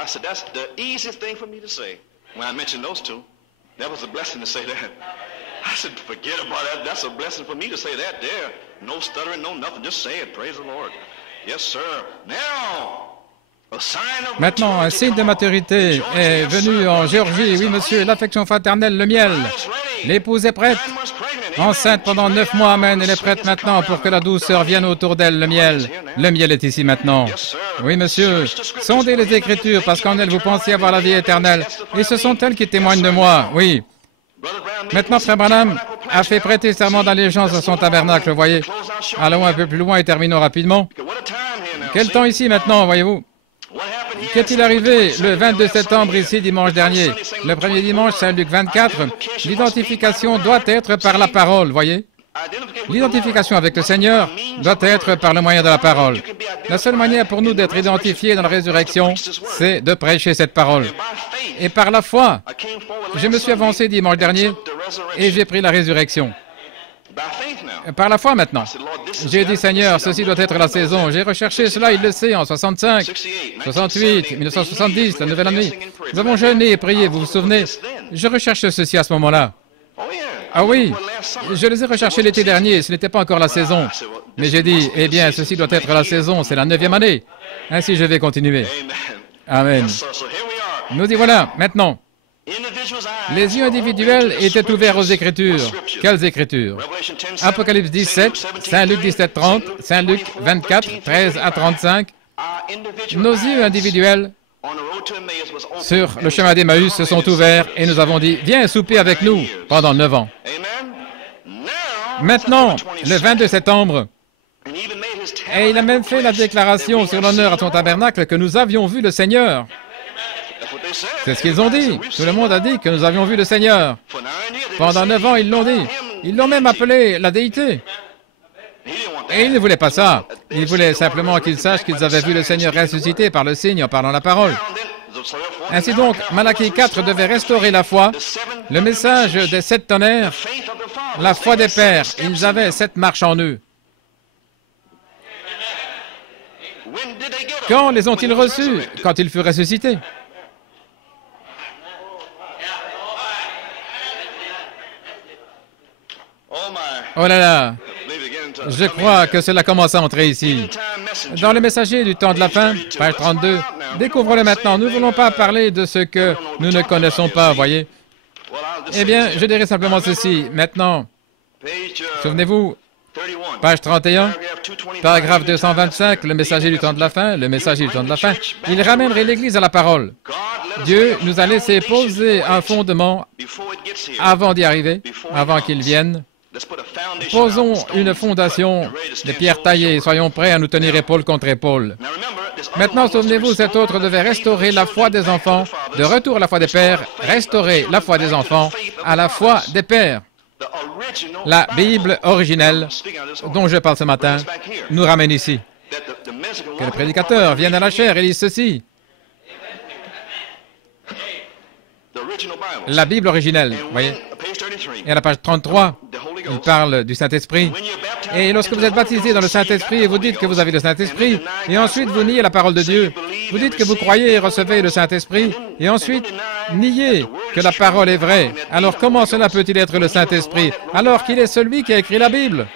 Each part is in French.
I said, that's the easiest thing for me to say. When I mentioned those two, that was a blessing to say that. I said, forget about that. That's a blessing for me to say that there. No stuttering, no nothing. Just say it. Praise the Lord. Yes, sir. Now, maintenant, un signe de maturité est venu en Géorgie. Oui, monsieur, l'affection fraternelle, le miel. L'épouse est prête. Enceinte pendant 9 mois, amen. Elle est prête maintenant pour que la douceur vienne autour d'elle, le miel. Le miel est ici maintenant. Oui, monsieur. Sondez les Écritures, parce qu'en elles, vous pensez avoir la vie éternelle. Et ce sont elles qui témoignent de moi. Oui. Maintenant, Frère Branham a fait prêter serment d'allégeance à son tabernacle, voyez. Allons un peu plus loin et terminons rapidement. Quel temps ici maintenant, voyez-vous? Qu'est-il arrivé le 22 septembre ici, dimanche dernier? Le premier dimanche, Saint Luc 24, l'identification doit être par la parole, voyez? L'identification avec le Seigneur doit être par le moyen de la parole. La seule manière pour nous d'être identifiés dans la résurrection, c'est de prêcher cette parole. Et par la foi, je me suis avancé dimanche dernier et j'ai pris la résurrection. Par la foi maintenant. J'ai dit, Seigneur, ceci doit être la saison. J'ai recherché cela, il le sait, en 65, 68, 1970, la nouvelle année. Nous avons jeûné et prié, vous vous souvenez? Je recherche ceci à ce moment-là. Ah oui, je les ai recherchés l'été dernier, ce n'était pas encore la saison. Mais j'ai dit, eh bien, ceci doit être la saison, c'est la 9e année. Ainsi, je vais continuer. Amen. Nous y voilà, maintenant. Les yeux individuels étaient ouverts aux Écritures. Quelles Écritures? Apocalypse 17, Saint Luc 17, 30, Saint Luc 24, 13 à 35. Nos yeux individuels sur le chemin d'Emmaüs se sont ouverts et nous avons dit, viens souper avec nous pendant 9 ans. Maintenant, le 22 septembre, et il a même fait la déclaration sur l'honneur à son tabernacle que nous avions vu le Seigneur. C'est ce qu'ils ont dit. Tout le monde a dit que nous avions vu le Seigneur. Pendant 9 ans, ils l'ont dit. Ils l'ont même appelé la déité. Et ils ne voulaient pas ça. Ils voulaient simplement qu'ils sachent qu'ils avaient vu le Seigneur ressuscité par le signe en parlant la parole. Ainsi donc, Malachie 4 devait restaurer la foi, le message des 7 tonnerres, la foi des pères. Ils avaient 7 marches en eux. Quand les ont-ils reçus? Quand ils furent ressuscités. Oh là là, je crois que cela commence à entrer ici. Dans le messager du temps de la fin, page 32, découvrons-le maintenant. Nous ne voulons pas parler de ce que nous ne connaissons pas, voyez. Eh bien, je dirais simplement ceci. Maintenant, souvenez-vous, page 31, paragraphe 225, le messager du temps de la fin, le messager du temps de la fin, il ramènerait l'Église à la parole. Dieu nous a laissé poser un fondement avant d'y arriver, avant qu'il vienne. Posons une fondation de pierres taillées et soyons prêts à nous tenir épaule contre épaule. Maintenant, souvenez-vous, cet autre devait restaurer la foi des enfants, de retour à la foi des pères, restaurer la foi des enfants à la foi des pères. La Bible originelle, dont je parle ce matin, nous ramène ici. Que le prédicateur vienne à la chair et dise ceci. La Bible originelle, voyez. Et à la page 33, il parle du Saint-Esprit. Et lorsque vous êtes baptisé dans le Saint-Esprit et vous dites que vous avez le Saint-Esprit, et ensuite vous niez la parole de Dieu, vous dites que vous croyez et recevez le Saint-Esprit, et ensuite niez que la parole est vraie. Alors comment cela peut-il être le Saint-Esprit, alors qu'il est celui qui a écrit la Bible?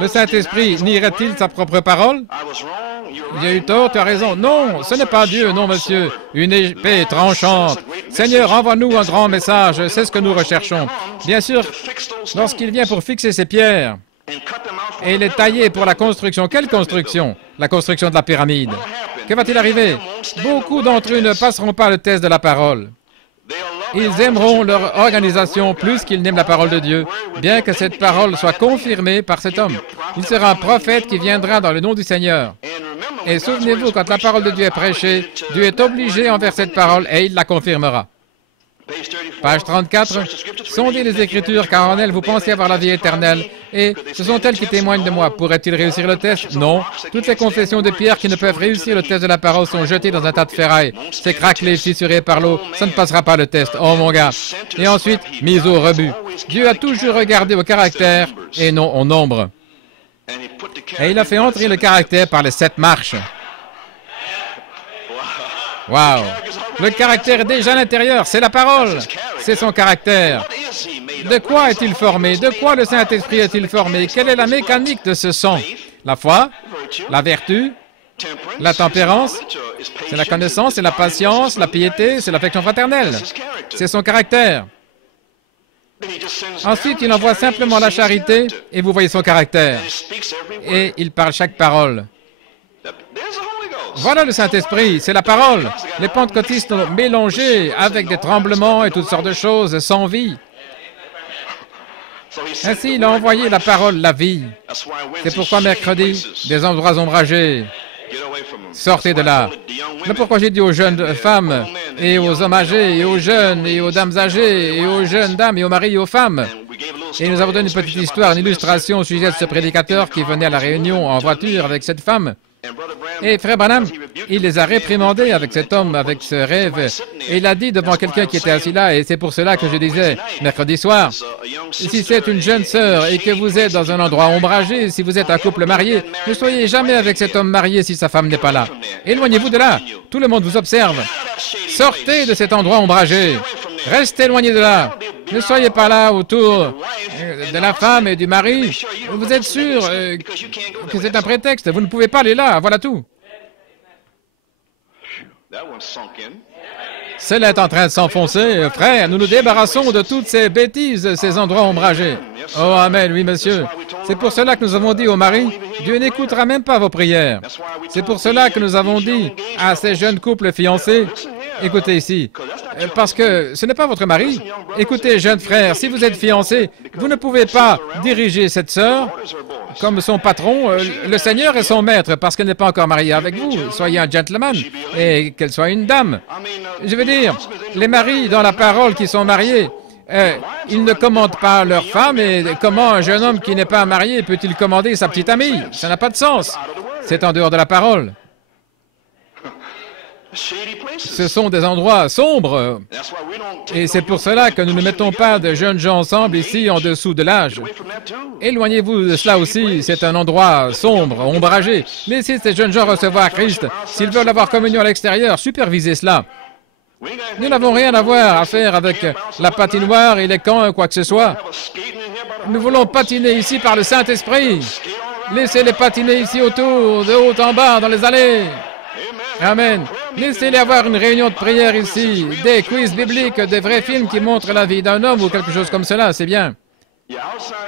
Le Saint-Esprit nierait-il sa propre parole? J'ai eu tort, tu as raison. Non, ce n'est pas Dieu, non, monsieur. Une épée tranchante. Seigneur, envoie-nous un grand message, c'est ce que nous recherchons. Bien sûr, lorsqu'il vient pour fixer ses pierres, et les tailler pour la construction. Quelle construction? La construction de la pyramide. Que va-t-il arriver? Beaucoup d'entre eux ne passeront pas le test de la parole. Ils aimeront leur organisation plus qu'ils n'aiment la parole de Dieu, bien que cette parole soit confirmée par cet homme. Il sera un prophète qui viendra dans le nom du Seigneur. Et souvenez-vous, quand la parole de Dieu est prêchée, Dieu est obligé envers cette parole et il la confirmera. Page 34, sondez les Écritures, car en elles vous pensez avoir la vie éternelle, et ce sont elles qui témoignent de moi. Pourrait-il réussir le test? Non. Toutes les confessions de Pierre qui ne peuvent réussir le test de la parole sont jetées dans un tas de ferraille. C'est craquelé, fissuré par l'eau, ça ne passera pas le test. Oh mon gars. Et ensuite, mise au rebut. Dieu a toujours regardé au caractère et non au nombre. Et il a fait entrer le caractère par les 7 marches. Waouh! Le caractère est déjà à l'intérieur, c'est la parole, c'est son caractère. De quoi est-il formé? De quoi le Saint-Esprit est-il formé? Quelle est la mécanique de ce sang? La foi, la vertu, la tempérance, c'est la connaissance, c'est la patience, la piété, c'est l'affection fraternelle. C'est son caractère. Ensuite, il envoie simplement la charité et vous voyez son caractère. Et il parle chaque parole. Voilà le Saint-Esprit, c'est la parole. Les pentecôtistes ont mélangé avec des tremblements et toutes sortes de choses sans vie. Ainsi, il a envoyé la parole, la vie. C'est pourquoi mercredi, des endroits ombragés. Sortez de là. C'est pourquoi j'ai dit aux jeunes femmes, et aux hommes âgés, et aux jeunes, et aux dames âgées, et aux jeunes dames, et aux maris, et aux femmes. Et nous avons donné une petite histoire, une illustration au sujet de ce prédicateur qui venait à la réunion en voiture avec cette femme. Et Frère Branham, il les a réprimandés avec cet homme, avec ce rêve. Et il a dit devant quelqu'un qui était assis là, et c'est pour cela que je disais, mercredi soir, si c'est une jeune sœur et que vous êtes dans un endroit ombragé, si vous êtes un couple marié, ne soyez jamais avec cet homme marié si sa femme n'est pas là. Éloignez-vous de là. Tout le monde vous observe. Sortez de cet endroit ombragé. Restez éloignés de là. Ne soyez pas là autour de la femme et du mari. Vous êtes sûr que c'est un prétexte. Vous ne pouvez pas aller là. Voilà tout. Cela est en train de s'enfoncer. Frère, nous nous débarrassons de toutes ces bêtises, ces endroits ombragés. Oh, amen, oui, monsieur. C'est pour cela que nous avons dit au mari, Dieu n'écoutera même pas vos prières. C'est pour cela que nous avons dit à ces jeunes couples fiancés, écoutez ici, parce que ce n'est pas votre mari. Écoutez, jeunes frères, si vous êtes fiancés, vous ne pouvez pas diriger cette sœur comme son patron. Le Seigneur est son maître parce qu'elle n'est pas encore mariée avec vous. Soyez un gentleman et qu'elle soit une dame. Je veux dire, les maris dans la parole qui sont mariés, ils ne commandent pas leur femme, et comment un jeune homme qui n'est pas marié peut-il commander sa petite amie? Ça n'a pas de sens. C'est en dehors de la parole. Ce sont des endroits sombres. Et c'est pour cela que nous ne mettons pas de jeunes gens ensemble ici en dessous de l'âge. Éloignez-vous de cela aussi. C'est un endroit sombre, ombragé. Laissez ces jeunes gens recevoir Christ. S'ils veulent avoir communion à l'extérieur, supervisez cela. Nous n'avons rien à faire avec la patinoire et les camps, quoi que ce soit. Nous voulons patiner ici par le Saint-Esprit. Laissez-les patiner ici autour, de haut en bas, dans les allées. Amen. Laissez-les avoir une réunion de prière ici, des quiz bibliques, des vrais films qui montrent la vie d'un homme ou quelque chose comme cela, c'est bien.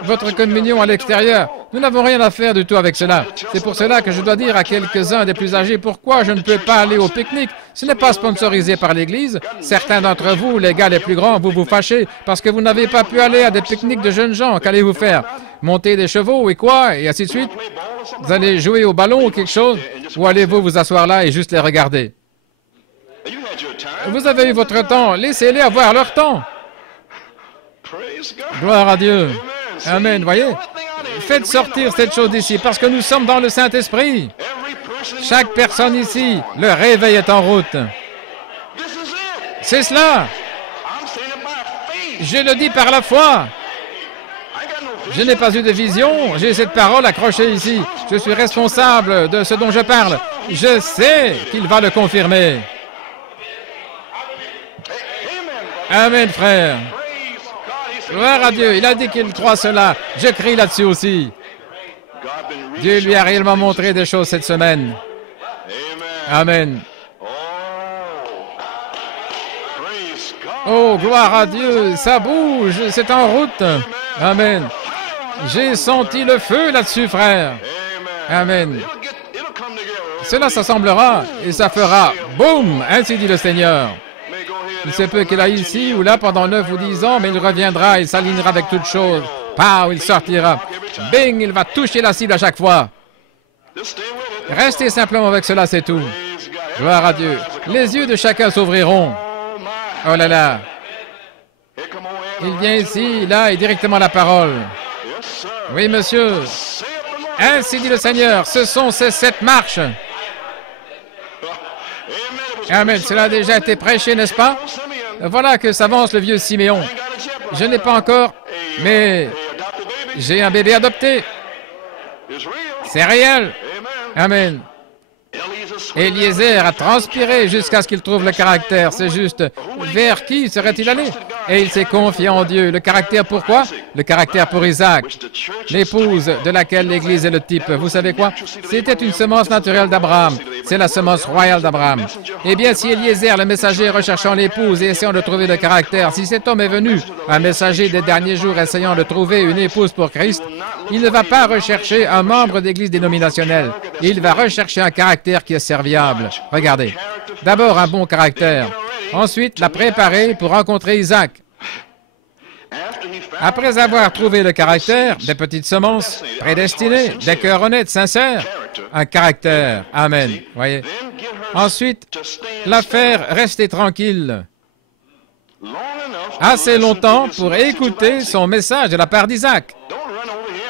Votre communion à l'extérieur, nous n'avons rien à faire du tout avec cela. C'est pour cela que je dois dire à quelques-uns des plus âgés pourquoi je ne peux pas aller au pique-nique. Ce n'est pas sponsorisé par l'Église. Certains d'entre vous, les gars les plus grands, vous vous fâchez parce que vous n'avez pas pu aller à des pique-niques de jeunes gens. Qu'allez-vous faire? Monter des chevaux et quoi? Et ainsi de suite? Vous allez jouer au ballon ou quelque chose? Ou allez-vous vous asseoir là et juste les regarder? Vous avez eu votre temps. Laissez-les avoir leur temps. Gloire à Dieu. Amen. Voyez? Faites sortir cette chose d'ici parce que nous sommes dans le Saint-Esprit. Chaque personne ici, le réveil est en route. C'est cela. Je le dis par la foi. Je n'ai pas eu de vision. J'ai cette parole accrochée ici. Je suis responsable de ce dont je parle. Je sais qu'il va le confirmer. Amen, frère. Gloire à Dieu. Il a dit qu'il croit cela. Je crie là-dessus aussi. Dieu lui a réellement montré des choses cette semaine. Amen. Oh, gloire à Dieu. Ça bouge. C'est en route. Amen. J'ai senti le feu là-dessus, frère. Amen. Cela s'assemblera et ça fera boum, ainsi dit le Seigneur. Il se peut qu'il aille ici ou là pendant 9 ou 10 ans, mais il reviendra, il s'alignera avec toutes choses. Pow, il sortira. Bing, il va toucher la cible à chaque fois. Restez simplement avec cela, c'est tout. Gloire à Dieu. Les yeux de chacun s'ouvriront. Oh là là. Il vient ici, là, et directement la parole. Oui, monsieur. Ainsi dit le Seigneur, ce sont ces 7 marches. Amen. Cela a déjà été prêché, n'est-ce pas? Voilà que s'avance le vieux Siméon. Je n'ai pas encore, mais j'ai un bébé adopté. C'est réel. Amen. Eliezer a transpiré jusqu'à ce qu'il trouve le caractère. C'est juste. Vers qui serait-il allé? Et il s'est confié en Dieu. Le caractère pourquoi? Le caractère pour Isaac, l'épouse de laquelle l'Église est le type. Vous savez quoi? C'était une semence naturelle d'Abraham. C'est la semence royale d'Abraham. Eh bien, si Eliezer, le messager, recherchant l'épouse et essayant de trouver le caractère, si cet homme est venu, un messager des derniers jours essayant de trouver une épouse pour Christ, il ne va pas rechercher un membre d'église dénominationnelle. Il va rechercher un caractère qui est serviable. Regardez. D'abord, un bon caractère. Ensuite, la préparer pour rencontrer Isaac. Après avoir trouvé le caractère, des petites semences prédestinées, des cœurs honnêtes, sincères, un caractère. Amen. Voyez. Ensuite, la faire rester tranquille. Assez longtemps pour écouter son message de la part d'Isaac.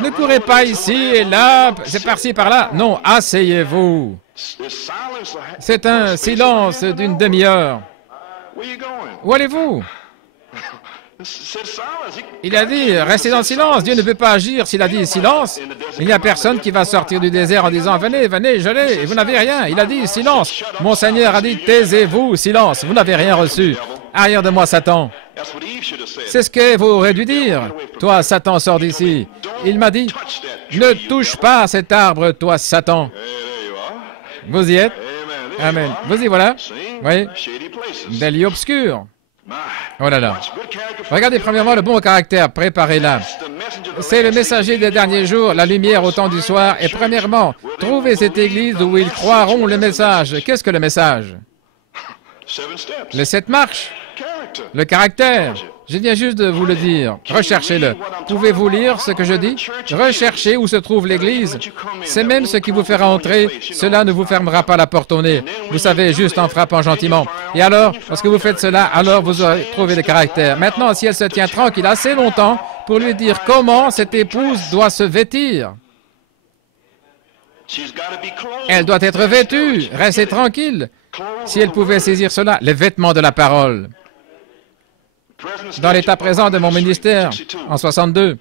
Ne courez pas ici et là, c'est par-ci, par-là. Non, asseyez-vous. C'est un silence d'une demi-heure. Où allez-vous? Il a dit, restez dans le silence. Dieu ne peut pas agir s'il a dit silence. Il n'y a personne qui va sortir du désert en disant, venez, venez, je l'ai, et vous n'avez rien. Il a dit, silence. Mon Seigneur a dit, taisez-vous, silence. Vous n'avez rien reçu. Arrière de moi, Satan. C'est ce qu'Ève aurait dû dire. Toi, Satan, sors d'ici. Il m'a dit, ne touche pas à cet arbre, toi, Satan. Vous y êtes? Amen. Vous y voilà. Oui. Des lieux obscurs. Oh là là. Regardez premièrement le bon caractère, préparez-la. C'est le messager des derniers jours, la lumière au temps du soir. Et premièrement, trouvez cette église où ils croiront le message. Qu'est-ce que le message? Les 7 marches. Le caractère. Je viens juste de vous le dire. Recherchez-le. Pouvez-vous lire ce que je dis? Recherchez où se trouve l'Église. C'est même ce qui vous fera entrer. Cela ne vous fermera pas la porte au nez. Vous savez, juste en frappant gentiment. Et alors, lorsque vous faites cela, alors vous aurez trouvé le caractère. Maintenant, si elle se tient tranquille assez longtemps pour lui dire comment cette épouse doit se vêtir. Elle doit être vêtue. Restez tranquille. Si elle pouvait saisir cela, les vêtements de la parole. Dans l'état présent de mon ministère, en 62,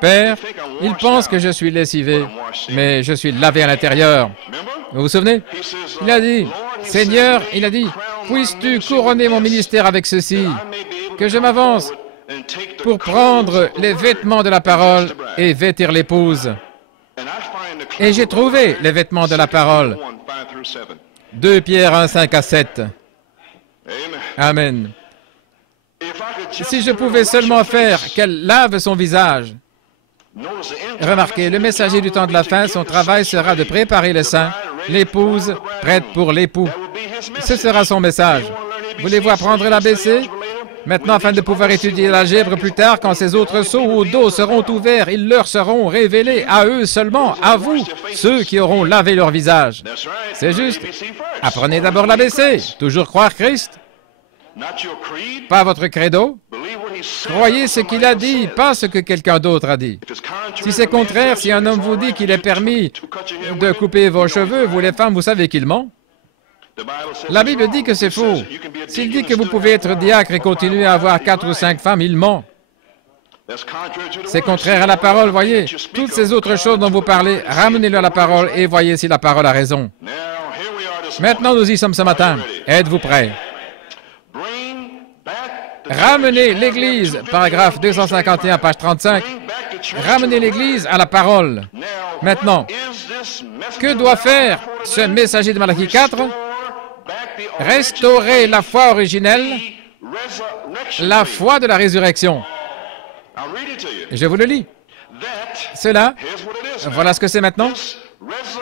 Père, il pense que je suis lessivé, mais je suis lavé à l'intérieur. Vous vous souvenez? Il a dit, Seigneur, il a dit, puisses-tu couronner mon ministère avec ceci, que je m'avance pour prendre les vêtements de la parole et vêtir l'épouse. Et j'ai trouvé les vêtements de la parole. 2 Pierre 1, 5 à 7. Amen. Si je pouvais seulement faire qu'elle lave son visage. Remarquez, le messager du temps de la fin, son travail sera de préparer les saints, l'épouse prête pour l'époux. Ce sera son message. Voulez-vous apprendre l'ABC? Maintenant, afin de pouvoir étudier l'algèbre plus tard, quand ces autres seaux au dos seront ouverts, ils leur seront révélés à eux seulement, à vous, ceux qui auront lavé leur visage. C'est juste. Apprenez d'abord l'ABC. Toujours croire Christ. Pas votre credo. Croyez ce qu'il a dit, pas ce que quelqu'un d'autre a dit. Si c'est contraire, si un homme vous dit qu'il est permis de couper vos cheveux, vous les femmes, vous savez qu'il ment. La Bible dit que c'est faux. S'il dit que vous pouvez être diacre et continuer à avoir 4 ou 5 femmes, il ment. C'est contraire à la parole, voyez. Toutes ces autres choses dont vous parlez, ramenez-le à la parole et voyez si la parole a raison. Maintenant, nous y sommes ce matin. Êtes-vous prêts? Ramenez l'Église, paragraphe 251, page 35. Ramenez l'Église à la parole. Maintenant, que doit faire ce messager de Malachie 4? Restaurer la foi originelle, la foi de la résurrection. Je vous le lis. Cela, voilà ce que c'est maintenant.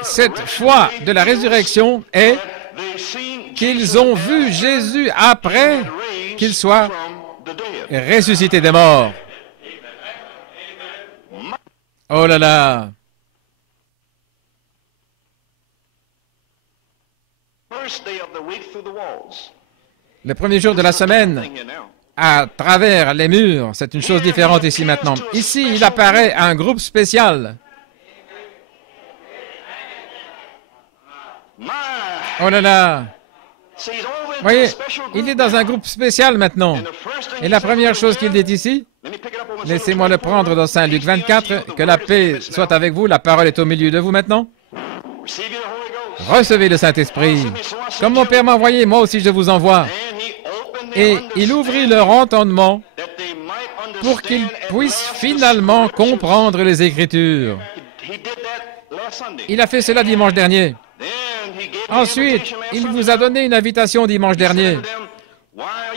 Cette foi de la résurrection est qu'ils ont vu Jésus après qu'il soit ressuscité des morts. Oh là là! Le premier jour de la semaine, à travers les murs, c'est une chose différente ici maintenant. Ici, il apparaît un groupe spécial. Oh là là! Voyez, il est dans un groupe spécial maintenant. Et la première chose qu'il dit ici, laissez-moi le prendre dans Saint Luc 24, que la paix soit avec vous, la parole est au milieu de vous maintenant. recevez le Saint-Esprit. Comme mon Père m'a envoyé, moi aussi je vous envoie. Et il ouvrit leur entendement pour qu'ils puissent finalement comprendre les Écritures. Il a fait cela dimanche dernier. Ensuite, il vous a donné une invitation dimanche dernier.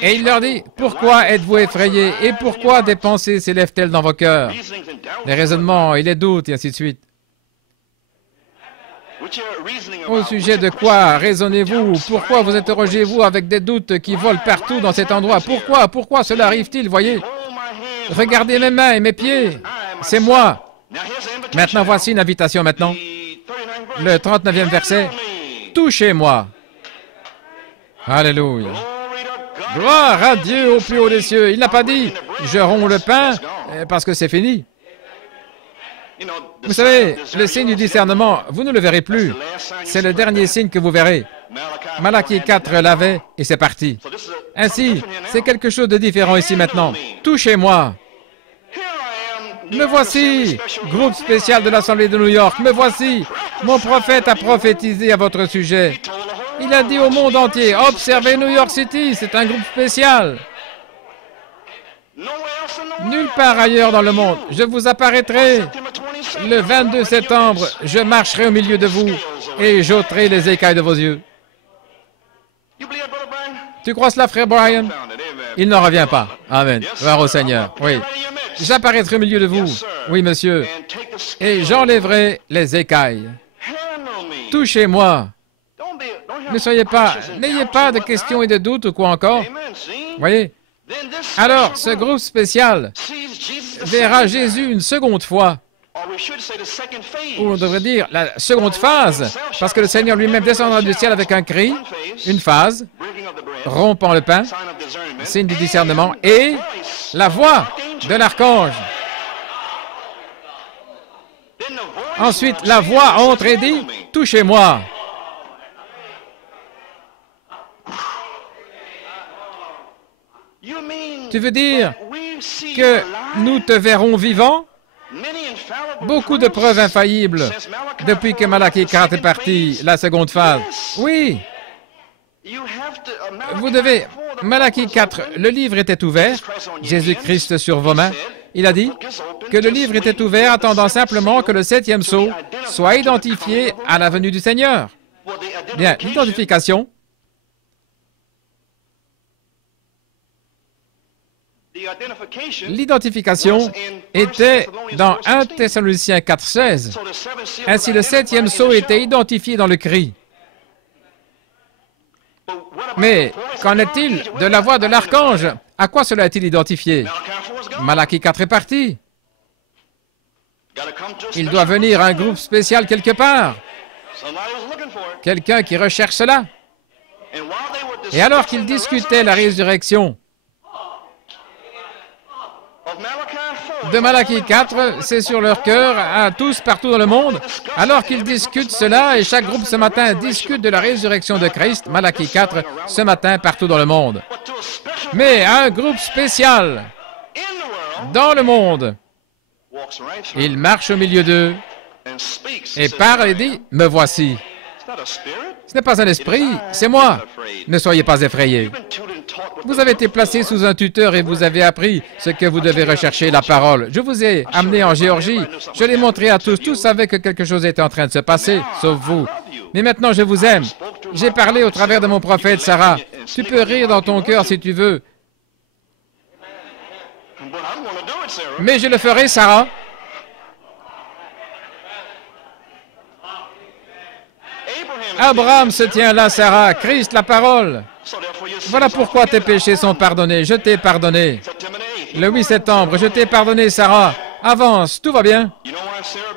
Et il leur dit, pourquoi êtes-vous effrayés et pourquoi des pensées s'élèvent-elles dans vos cœurs? Les raisonnements et les doutes et ainsi de suite. Au sujet de quoi raisonnez-vous? Pourquoi vous interrogez-vous avec des doutes qui volent partout dans cet endroit? Pourquoi cela arrive-t-il, voyez? Regardez mes mains et mes pieds. C'est moi. Maintenant, voici une invitation maintenant. Le 39e verset. Touchez-moi. Alléluia. Gloire à Dieu au plus haut des cieux. Il n'a pas dit, je romps le pain parce que c'est fini. Vous savez, le signe du discernement, vous ne le verrez plus. C'est le dernier signe que vous verrez. Malachie 4 l'avait et c'est parti. Ainsi, c'est quelque chose de différent ici maintenant. Touchez-moi. Me voici, groupe spécial de l'Assemblée de New York. Me voici. Mon prophète a prophétisé à votre sujet. Il a dit au monde entier, observez New York City, c'est un groupe spécial. Nulle part ailleurs dans le monde. Je vous apparaîtrai le 22 septembre. Je marcherai au milieu de vous et j'ôterai les écailles de vos yeux. Tu crois cela, frère Brian? Il n'en revient pas. Amen. Gloire au Seigneur. Oui. J'apparaîtrai au milieu de vous. Oui, monsieur. Et j'enlèverai les écailles. Touchez-moi. N'ayez pas de questions et de doutes ou quoi encore. Voyez? Alors, ce groupe spécial verra Jésus une seconde fois. Ou on devrait dire la seconde phase, parce que le Seigneur lui-même descendra du ciel avec un cri, une phase, rompant le pain, signe du discernement, et la voix de l'archange. Ensuite, la voix entre et dit, « Touchez-moi ». Tu veux dire que nous te verrons vivant? Beaucoup de preuves infaillibles depuis que Malachie 4 est parti, la seconde phase. Oui. Vous devez... Malachie 4, le livre était ouvert, Jésus-Christ sur vos mains. Il a dit que le livre était ouvert attendant simplement que le 7e sceau soit identifié à la venue du Seigneur. Bien, l'identification. L'identification était dans 1 Thessaloniciens 4,16. Ainsi, le 7e sceau était identifié dans le cri. Mais qu'en est-il de la voix de l'archange? À quoi cela est-il identifié? Malachie 4 est parti. Il doit venir un groupe spécial quelque part. Quelqu'un qui recherche cela. Et alors qu'ils discutaient la résurrection de Malachie 4, c'est sur leur cœur, à tous partout dans le monde. Alors qu'ils discutent cela, et chaque groupe ce matin discute de la résurrection de Christ, Malachie 4, ce matin partout dans le monde. Mais un groupe spécial dans le monde, il marche au milieu d'eux et parle et dit, « Me voici ». Ce n'est pas un esprit, c'est moi. Ne soyez pas effrayés. Vous avez été placé sous un tuteur et vous avez appris ce que vous devez rechercher, la parole. Je vous ai amené en Géorgie. Je l'ai montré à tous. Tous savaient que quelque chose était en train de se passer, sauf vous. Mais maintenant, je vous aime. J'ai parlé au travers de mon prophète, Sarah. Tu peux rire dans ton cœur si tu veux. Mais je le ferai, Sarah. Abraham se tient là, Sarah. Christ, la parole. Voilà pourquoi tes péchés sont pardonnés. Je t'ai pardonné. Le 8 septembre, je t'ai pardonné, Sarah. Avance, tout va bien.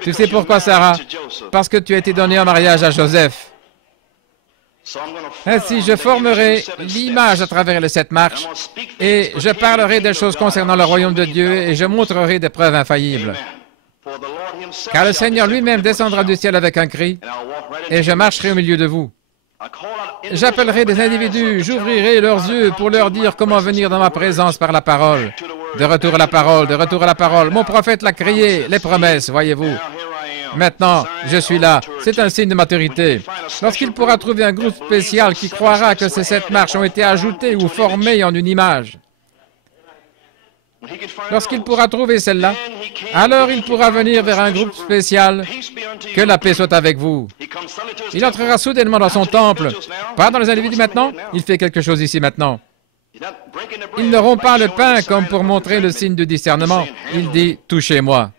Tu sais pourquoi, Sarah? Parce que tu as été donné en mariage à Joseph. Ainsi, je formerai l'image à travers les 7 marches et je parlerai des choses concernant le royaume de Dieu et je montrerai des preuves infaillibles. Car le Seigneur lui-même descendra du ciel avec un cri et je marcherai au milieu de vous. J'appellerai des individus, j'ouvrirai leurs yeux pour leur dire comment venir dans ma présence par la parole. De retour à la parole, de retour à la parole. Mon prophète l'a crié, les promesses, voyez-vous. Maintenant, je suis là. C'est un signe de maturité. Lorsqu'il pourra trouver un groupe spécial qui croira que ces 7 marches ont été ajoutées ou formées en une image, lorsqu'il pourra trouver celle-là, alors il pourra venir vers un groupe spécial. Que la paix soit avec vous. Il entrera soudainement dans son temple. Pas dans les individus maintenant. Il fait quelque chose ici maintenant. Ils ne rompent pas le pain comme pour montrer le signe du discernement. Il dit, touchez-moi.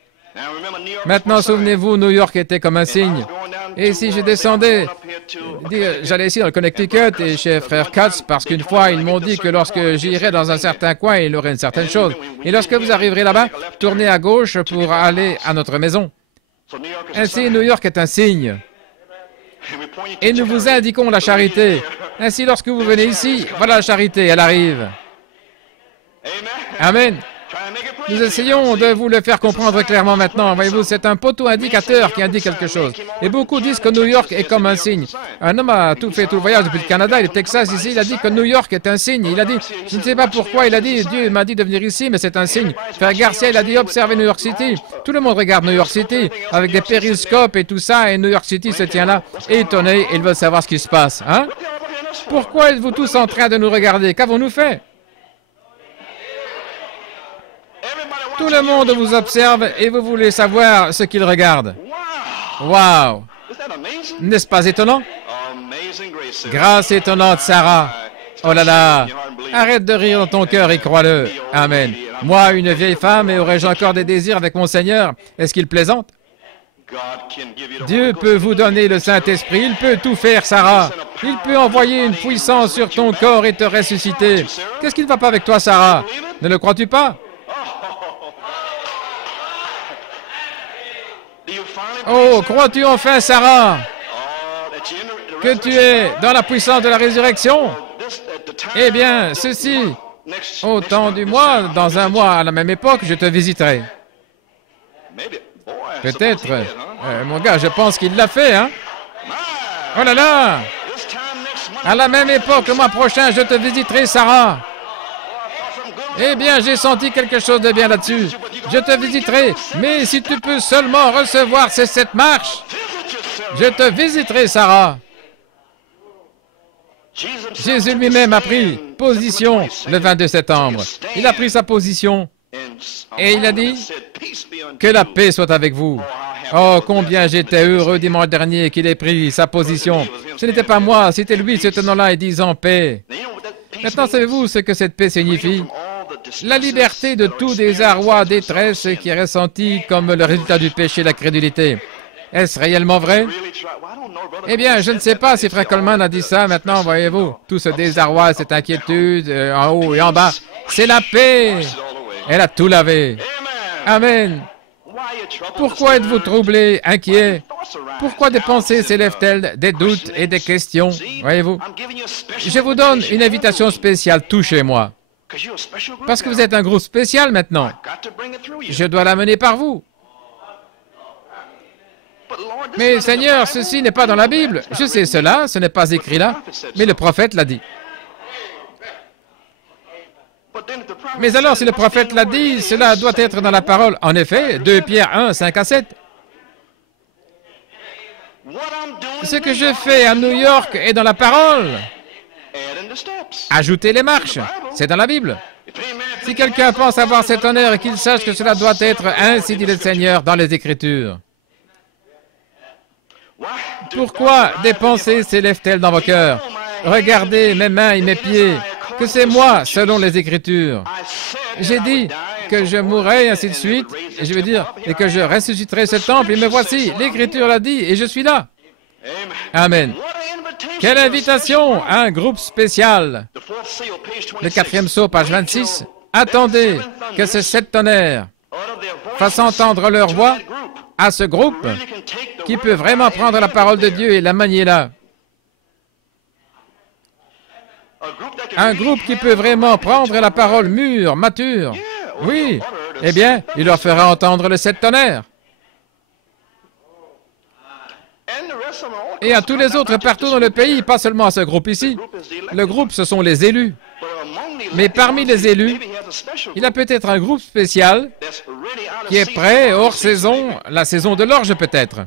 Maintenant, souvenez-vous, New York était comme un signe. Et si je descendais, j'allais ici dans le Connecticut et chez Frère Katz, parce qu'une fois, ils m'ont dit que lorsque j'irais dans un certain coin, il aurait une certaine chose. Et lorsque vous arriverez là-bas, tournez à gauche pour aller à notre maison. Ainsi, New York est un signe. Et nous vous indiquons la charité. Ainsi, lorsque vous venez ici, voilà la charité, elle arrive. Amen. Nous essayons de vous le faire comprendre clairement maintenant. Voyez-vous, c'est un poteau indicateur qui indique quelque chose. Et beaucoup disent que New York est comme un signe. Un homme a fait tout le voyage depuis le Canada et le Texas ici. Il a dit que New York est un signe. Il a dit, je ne sais pas pourquoi, il a dit, Dieu m'a dit de venir ici, mais c'est un signe. Frère Garcia, il a dit, observez New York City. Tout le monde regarde New York City avec des périscopes et tout ça, et New York City se tient là, étonné, et il veut savoir ce qui se passe. Hein? Pourquoi êtes-vous tous en train de nous regarder? Qu'avons-nous fait? Tout le monde vous observe et vous voulez savoir ce qu'il regarde. Wow! N'est-ce pas étonnant? Grâce étonnante, Sarah. Oh là là! Arrête de rire dans ton cœur et crois-le. Amen. Moi, une vieille femme, et aurais-je encore des désirs avec mon Seigneur? Est-ce qu'il plaisante? Dieu peut vous donner le Saint-Esprit. Il peut tout faire, Sarah. Il peut envoyer une puissance sur ton corps et te ressusciter. Qu'est-ce qui ne va pas avec toi, Sarah? Ne le crois-tu pas? Oh, crois-tu enfin, Sarah, que tu es dans la puissance de la résurrection? Eh bien, ceci, au temps du mois, dans un mois à la même époque, je te visiterai. Peut-être. Mon gars, je pense qu'il l'a fait, hein? Oh là là! À la même époque, le mois prochain, je te visiterai, Sarah. Eh bien, j'ai senti quelque chose de bien là-dessus. Je te visiterai, mais si tu peux seulement recevoir ces 7 marches, je te visiterai, Sarah. Jésus lui-même a pris position le 22 septembre. Il a pris sa position et il a dit que la paix soit avec vous. Oh, combien j'étais heureux dimanche dernier qu'il ait pris sa position. Ce n'était pas moi, c'était lui se tenant là et disant paix. Maintenant, savez-vous ce que cette paix signifie? La liberté de tout désarroi, détresse qui est ressentie comme le résultat du péché et de la crédulité. Est-ce réellement vrai? Eh bien, je ne sais pas si Frère Coleman a dit ça. Maintenant, voyez-vous, tout ce désarroi, cette inquiétude, en haut et en bas, c'est la paix. Elle a tout lavé. Amen. Pourquoi êtes-vous troublés, inquiets? Pourquoi des pensées s'élèvent-elles, des doutes et des questions? Voyez-vous, je vous donne une invitation spéciale, touchez-moi. Parce que vous êtes un groupe spécial maintenant. Je dois l'amener par vous. Mais Seigneur, ceci n'est pas dans la Bible. Je sais cela, ce n'est pas écrit là, mais le prophète l'a dit. Mais alors, si le prophète l'a dit, cela doit être dans la parole. En effet, 2 Pierre 1, 5 à 7. Ce que je fais à New York est dans la parole. Ajoutez les marches, c'est dans la Bible. Si quelqu'un pense avoir cet honneur et qu'il sache que cela doit être ainsi dit le Seigneur dans les Écritures. Pourquoi des pensées s'élèvent-elles dans vos cœurs? Regardez mes mains et mes pieds, que c'est moi selon les Écritures. J'ai dit que je mourrais, ainsi de suite, et je veux dire, et que je ressusciterai ce temple, et me voici, l'Écriture l'a dit, et je suis là. Amen. Quelle invitation à un groupe spécial. Le 4e sceau, page 26. Attendez que ces 7 tonnerres fassent entendre leur voix à ce groupe qui peut vraiment prendre la parole de Dieu et la manier là. Un groupe qui peut vraiment prendre la parole mûre, mature. Oui, eh bien, il leur fera entendre les 7 tonnerres. Et à tous les autres partout dans le pays, pas seulement à ce groupe ici. Le groupe, ce sont les élus. Mais parmi les élus, il y a peut-être un groupe spécial qui est prêt, hors saison, la saison de l'orge peut-être.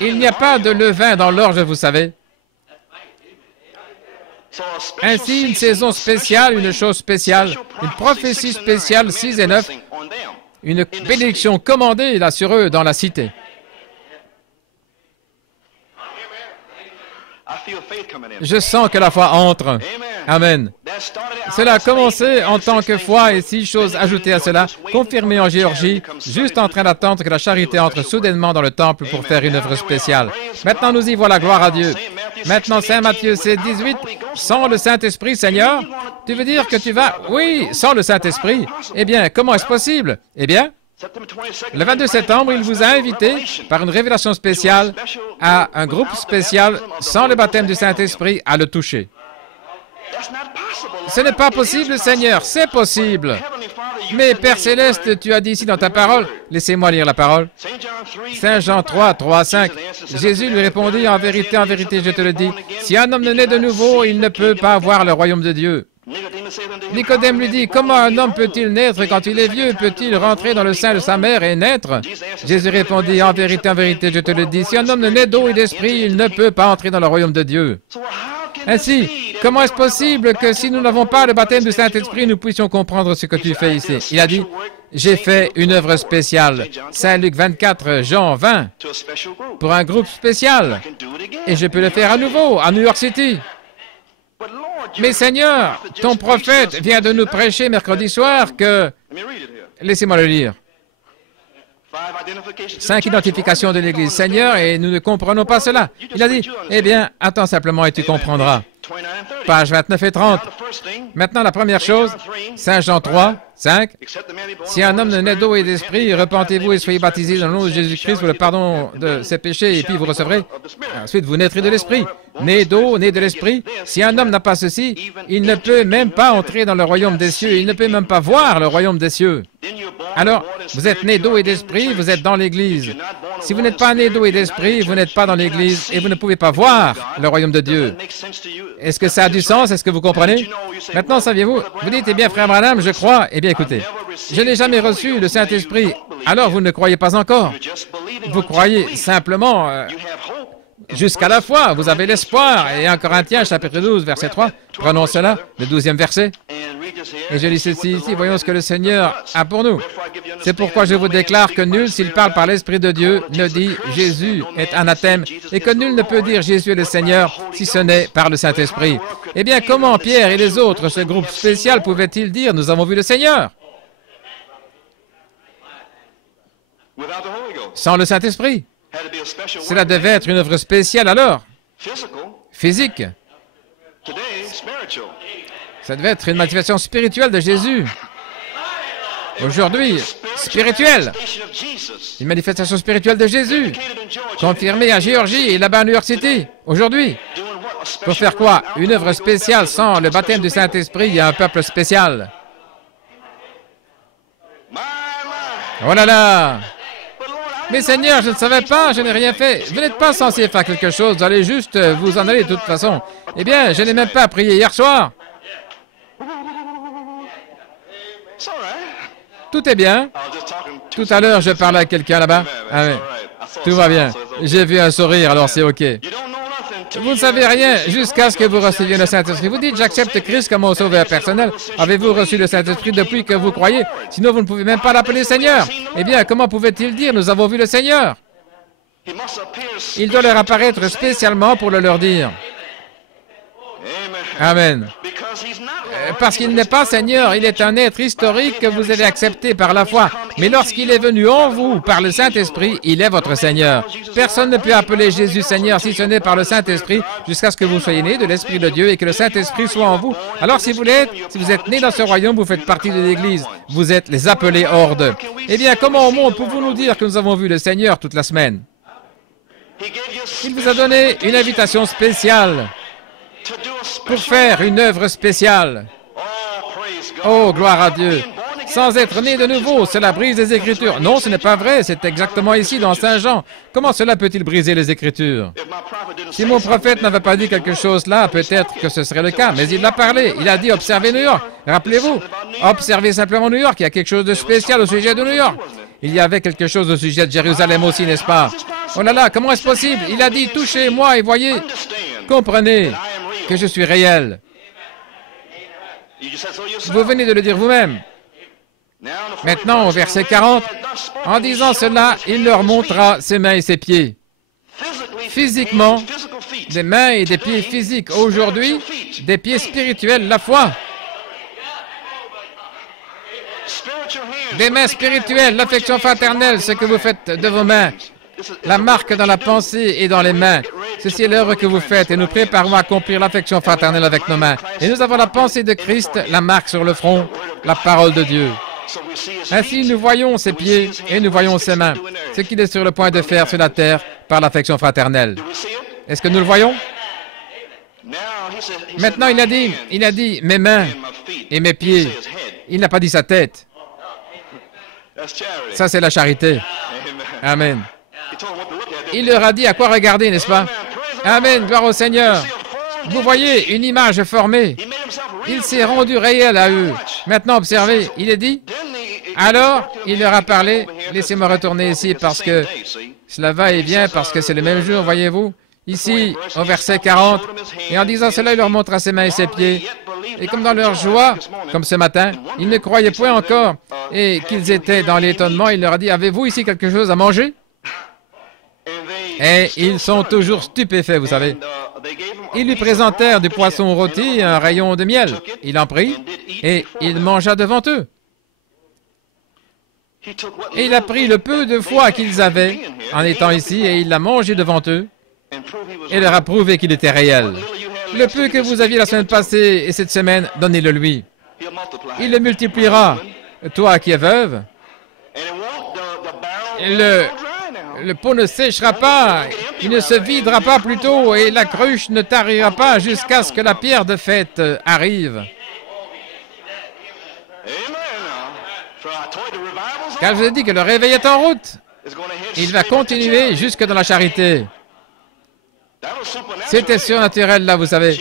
Il n'y a pas de levain dans l'orge, vous savez. Ainsi, une saison spéciale, une chose spéciale, une prophétie spéciale, 6 et 9, une bénédiction commandée là sur eux dans la cité. Je sens que la foi entre. Amen. Cela a commencé en tant que foi et 6 choses ajoutées à cela, confirmées en Géorgie, juste en train d'attendre que la charité entre soudainement dans le temple pour faire une œuvre spéciale. Maintenant, nous y voilà, gloire à Dieu. Maintenant, Saint Matthieu, c'est 18. Sans le Saint-Esprit, Seigneur, tu veux dire que tu vas... Oui, sans le Saint-Esprit. Eh bien, comment est-ce possible? Eh bien, le 22 septembre, il vous a invité, par une révélation spéciale, à un groupe spécial, sans le baptême du Saint-Esprit, à le toucher. Ce n'est pas possible, Seigneur, c'est possible. Mais Père Céleste, tu as dit ici dans ta parole, laissez-moi lire la parole. Saint Jean 3, 3 à 5. Jésus lui répondit, en vérité, je te le dis, si un homme ne naît de nouveau, il ne peut pas voir le royaume de Dieu. Nicodème lui dit, comment un homme peut-il naître quand il est vieux? Peut-il rentrer dans le sein de sa mère et naître? Jésus répondit, en vérité, je te le dis, si un homme ne naît d'eau et d'esprit, il ne peut pas entrer dans le royaume de Dieu. Ainsi, comment est-ce possible que si nous n'avons pas le baptême du Saint-Esprit, nous puissions comprendre ce que tu fais ici? Il a dit, j'ai fait une œuvre spéciale. Saint Luc 24, Jean 20, pour un groupe spécial. Et je peux le faire à nouveau, à New York City. Mais Seigneur, ton prophète vient de nous prêcher mercredi soir que... Laissez-moi le lire. 5 identifications de l'Église, Seigneur, et nous ne comprenons pas cela. Il a dit, eh bien, attends simplement et tu comprendras. Page 29 et 30. Maintenant, la première chose, Saint Jean 3, 5. Si un homme ne naît d'eau et d'esprit, repentez-vous et soyez baptisés dans le nom de Jésus-Christ pour le pardon de ses péchés, et puis vous recevrez. Ensuite, vous naîtrez de l'esprit. Né d'eau, né de l'esprit. Si un homme n'a pas ceci, il ne peut même pas entrer dans le royaume des cieux. Il ne peut même pas voir le royaume des cieux. Alors, vous êtes né d'eau et d'esprit, vous êtes dans l'Église. Si vous n'êtes pas né d'eau et d'esprit, vous n'êtes pas dans l'Église et vous ne pouvez pas voir le royaume de Dieu. Est-ce que ça a du sens? Est-ce que vous comprenez? Maintenant, saviez-vous, vous dites, eh bien, frère Branham, je crois. Eh bien, écoutez, je n'ai jamais reçu le Saint-Esprit. Alors, vous ne croyez pas encore. Vous croyez simplement jusqu'à la foi. Vous avez l'espoir. Et en Corinthiens, chapitre 12, verset 3, prenons cela, le 12e verset. Et je lis ceci ici, voyons ce que le Seigneur a pour nous. C'est pourquoi je vous déclare que nul, s'il parle par l'Esprit de Dieu, ne dit « Jésus est anathème » et que nul ne peut dire « Jésus est le Seigneur » si ce n'est par le Saint-Esprit. Eh bien, comment Pierre et les autres, ce groupe spécial, pouvaient-ils dire « Nous avons vu le Seigneur » sans le Saint-Esprit? Cela devait être une œuvre spéciale alors, physique. Ça devait être une manifestation spirituelle de Jésus. Aujourd'hui, spirituelle. Une manifestation spirituelle de Jésus, confirmée à Géorgie et là-bas à New York City, aujourd'hui. Pour faire quoi? Une œuvre spéciale sans le baptême du Saint-Esprit, il y a un peuple spécial. Oh là là! Mais Seigneur, je ne savais pas, je n'ai rien fait. Vous n'êtes pas censé faire quelque chose, vous allez juste vous en aller de toute façon. Eh bien, je n'ai même pas prié hier soir. Tout est bien. Tout à l'heure, je parlais à quelqu'un là-bas. Ah oui. Tout va bien. J'ai vu un sourire, alors c'est OK. Vous ne savez rien jusqu'à ce que vous receviez le Saint-Esprit. Vous dites, j'accepte Christ comme mon sauveur personnel. Avez-vous reçu le Saint-Esprit depuis que vous croyez? Sinon, vous ne pouvez même pas l'appeler Seigneur. Eh bien, comment pouvait-il dire, nous avons vu le Seigneur? Il doit leur apparaître spécialement pour le leur dire. Amen. Parce qu'il n'est pas Seigneur, il est un être historique que vous avez accepté par la foi. Mais lorsqu'il est venu en vous par le Saint-Esprit, il est votre Seigneur. Personne ne peut appeler Jésus Seigneur si ce n'est par le Saint-Esprit jusqu'à ce que vous soyez nés de l'Esprit de Dieu et que le Saint-Esprit soit en vous. Alors si vous êtes nés dans ce royaume, vous faites partie de l'Église. Vous êtes les appelés hors d'eux. Eh bien, comment au monde pouvons-nous nous dire que nous avons vu le Seigneur toute la semaine? Il vous a donné une invitation spéciale pour faire une œuvre spéciale. Oh, gloire à Dieu! sans être né de nouveau. Cela brise les Écritures. Non, ce n'est pas vrai. C'est exactement ici, dans Saint Jean. Comment cela peut-il briser les Écritures? Si mon prophète n'avait pas dit quelque chose là, peut-être que ce serait le cas. Mais il l'a parlé. Il a dit, observez New York. Rappelez-vous, observez simplement New York. Il y a quelque chose de spécial au sujet de New York. Il y avait quelque chose au sujet de Jérusalem aussi, n'est-ce pas? Oh là là, comment est-ce possible? Il a dit, touchez-moi et voyez. Comprenez que je suis réel. Vous venez de le dire vous-même. Maintenant, au verset 40, en disant cela, il leur montra ses mains et ses pieds. Physiquement, des mains et des pieds physiques. Aujourd'hui, des pieds spirituels, la foi. Des mains spirituelles, l'affection fraternelle, ce que vous faites de vos mains. La marque dans la pensée et dans les mains. Ceci est l'œuvre que vous faites et nous préparons à accomplir l'affection fraternelle avec nos mains. Et nous avons la pensée de Christ, la marque sur le front, la parole de Dieu. Ainsi, nous voyons ses pieds et nous voyons ses mains, ce qu'il est sur le point de faire sur la terre par l'affection fraternelle. Est-ce que nous le voyons? Maintenant, il a dit mes mains et mes pieds. Il n'a pas dit sa tête. Ça, c'est la charité. Amen. Il leur a dit à quoi regarder, n'est-ce pas? Amen, gloire au Seigneur. Vous voyez une image formée. Il s'est rendu réel à eux. Maintenant, observez, il est dit. Alors, il leur a parlé. Laissez-moi retourner ici parce que cela va et vient, parce que c'est le même jour, voyez-vous. Ici, au verset 40. Et en disant cela, il leur montra ses mains et ses pieds. Et comme dans leur joie, comme ce matin, ils ne croyaient point encore. Et qu'ils étaient dans l'étonnement, il leur a dit, avez-vous ici quelque chose à manger? Et ils sont toujours stupéfaits, vous savez. Ils lui présentèrent du poisson rôti et un rayon de miel. Il en prit et il mangea devant eux. Et il a pris le peu de foi qu'ils avaient en étant ici et il l'a mangé devant eux et leur a prouvé qu'il était réel. Le peu que vous aviez la semaine passée et cette semaine, donnez-le lui. Il le multipliera. Toi qui es veuve, le pot ne séchera pas, il ne se videra pas plutôt, et la cruche ne tarira pas jusqu'à ce que la pierre de fête arrive. Car je vous ai dit que le réveil est en route. Il va continuer jusque dans la charité. C'était surnaturel là, vous savez.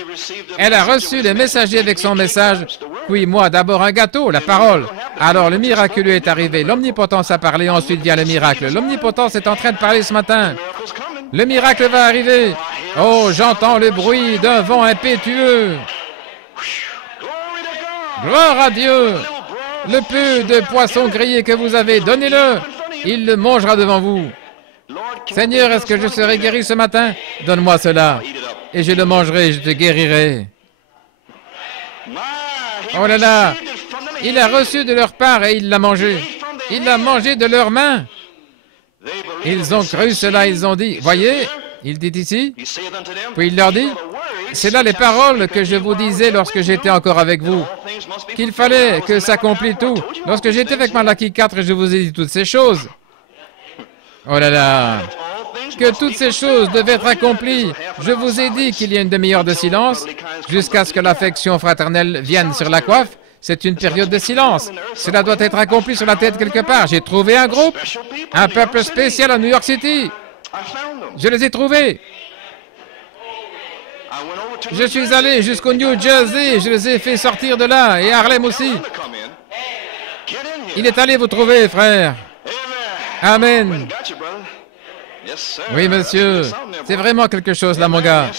Elle a reçu le messager avec son message. Oui, moi, d'abord un gâteau, la parole. Alors le miraculeux est arrivé. L'omnipotence a parlé, ensuite vient le miracle. L'omnipotence est en train de parler ce matin. Le miracle va arriver. Oh, j'entends le bruit d'un vent impétueux. Gloire à Dieu. Le peu de poisson grillé que vous avez, donnez-le. Il le mangera devant vous. Seigneur, est-ce que je serai guéri ce matin? Donne-moi cela, et je le mangerai, je te guérirai. Oh là là, il a reçu de leur part et il l'a mangé. Il l'a mangé de leurs mains. Ils ont cru cela, ils ont dit, voyez, il dit ici, puis il leur dit, c'est là les paroles que je vous disais lorsque j'étais encore avec vous, qu'il fallait que s'accomplisse tout. Lorsque j'étais avec Malachie 4, je vous ai dit toutes ces choses. Oh là là, que toutes ces choses devaient être accomplies. Je vous ai dit qu'il y a une demi-heure de silence jusqu'à ce que l'affection fraternelle vienne sur la coiffe. C'est une période de silence. Cela doit être accompli sur la tête quelque part. J'ai trouvé un groupe, un peuple spécial à New York City. Je les ai trouvés. Je suis allé jusqu'au New Jersey, je les ai fait sortir de là, et Harlem aussi. Il est allé vous trouver, frère. Amen. Oui, monsieur. C'est vraiment quelque chose là, mon gars.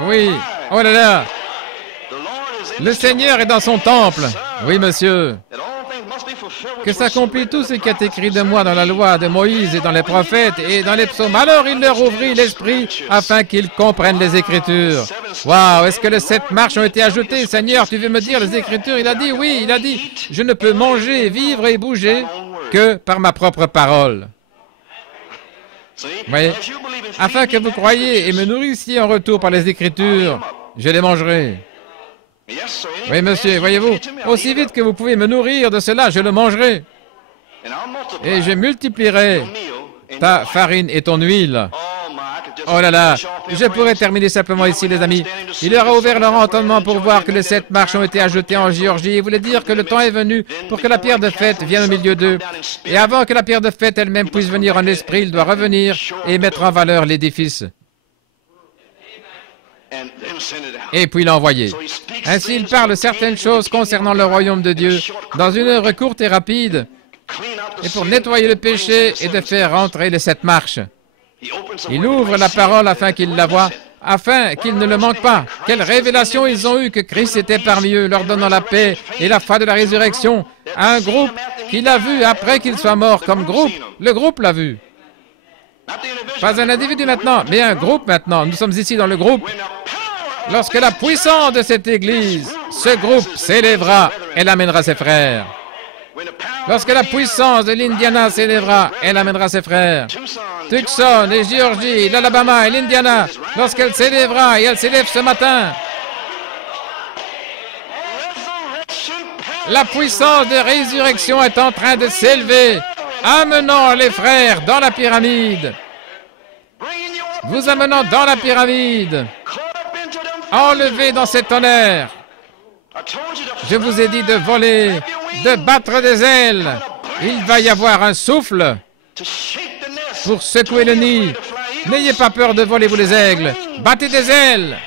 Oui. Oh là là. Le Seigneur est dans son temple. Oui, monsieur. Que s'accomplit tout ce qui est écrit de moi dans la loi de Moïse et dans les prophètes et dans les psaumes. Alors il leur ouvrit l'esprit afin qu'ils comprennent les Écritures. Waouh, est-ce que les 7 marches ont été ajoutées? Seigneur, tu veux me dire les Écritures? Il a dit oui, il a dit, je ne peux manger, vivre et bouger que par ma propre parole. Voyez, afin que vous croyiez et me nourrissiez en retour par les Écritures, je les mangerai. Oui, monsieur, voyez-vous, aussi vite que vous pouvez me nourrir de cela, je le mangerai. Et je multiplierai ta farine et ton huile. Oh là là, je pourrais terminer simplement ici, les amis. Il leur a ouvert leur entendement pour voir que les 7 marches ont été ajoutées en Géorgie. Il voulait dire que le temps est venu pour que la pierre de fête vienne au milieu d'eux. Et avant que la pierre de fête elle-même puisse venir en esprit, il doit revenir et mettre en valeur l'édifice. Et puis l'envoyer. Ainsi, il parle certaines choses concernant le royaume de Dieu dans une œuvre courte et rapide, et pour nettoyer le péché et de faire rentrer les 7 marches. Il ouvre la parole afin qu'ils la voient, afin qu'ils ne le manquent pas. Quelle révélation ils ont eue que Christ était parmi eux, leur donnant la paix et la foi de la résurrection. Un groupe qui l'a vu après qu'il soit mort comme groupe. Le groupe l'a vu. Pas un individu maintenant, mais un groupe maintenant. Nous sommes ici dans le groupe. Lorsque la puissance de cette Église, ce groupe s'élèvera, elle amènera ses frères. Lorsque la puissance de l'Indiana s'élèvera, elle amènera ses frères. Tucson et Géorgie, l'Alabama et l'Indiana, lorsqu'elle s'élèvera, et elle s'élève ce matin, la puissance de résurrection est en train de s'élever, amenant les frères dans la pyramide. Vous amenant dans la pyramide, enlevés dans cet tonnerre. Je vous ai dit de voler, de battre des ailes. Il va y avoir un souffle pour secouer le nid. N'ayez pas peur de voler, vous les aigles. Battez des ailes.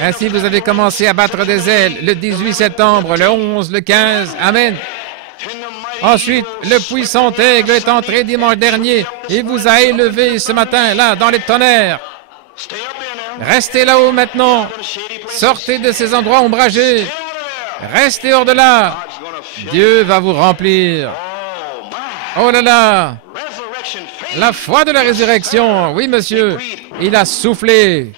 Ainsi, vous avez commencé à battre des ailes le 18 septembre, le 11, le 15. Amen. Ensuite, le puissant aigle est entré dimanche dernier et vous a élevé ce matin, là, dans les tonnerres. Restez là-haut maintenant. Sortez de ces endroits ombragés. Restez hors de là. Dieu va vous remplir. Oh là là. La foi de la résurrection. Oui, monsieur. Il a soufflé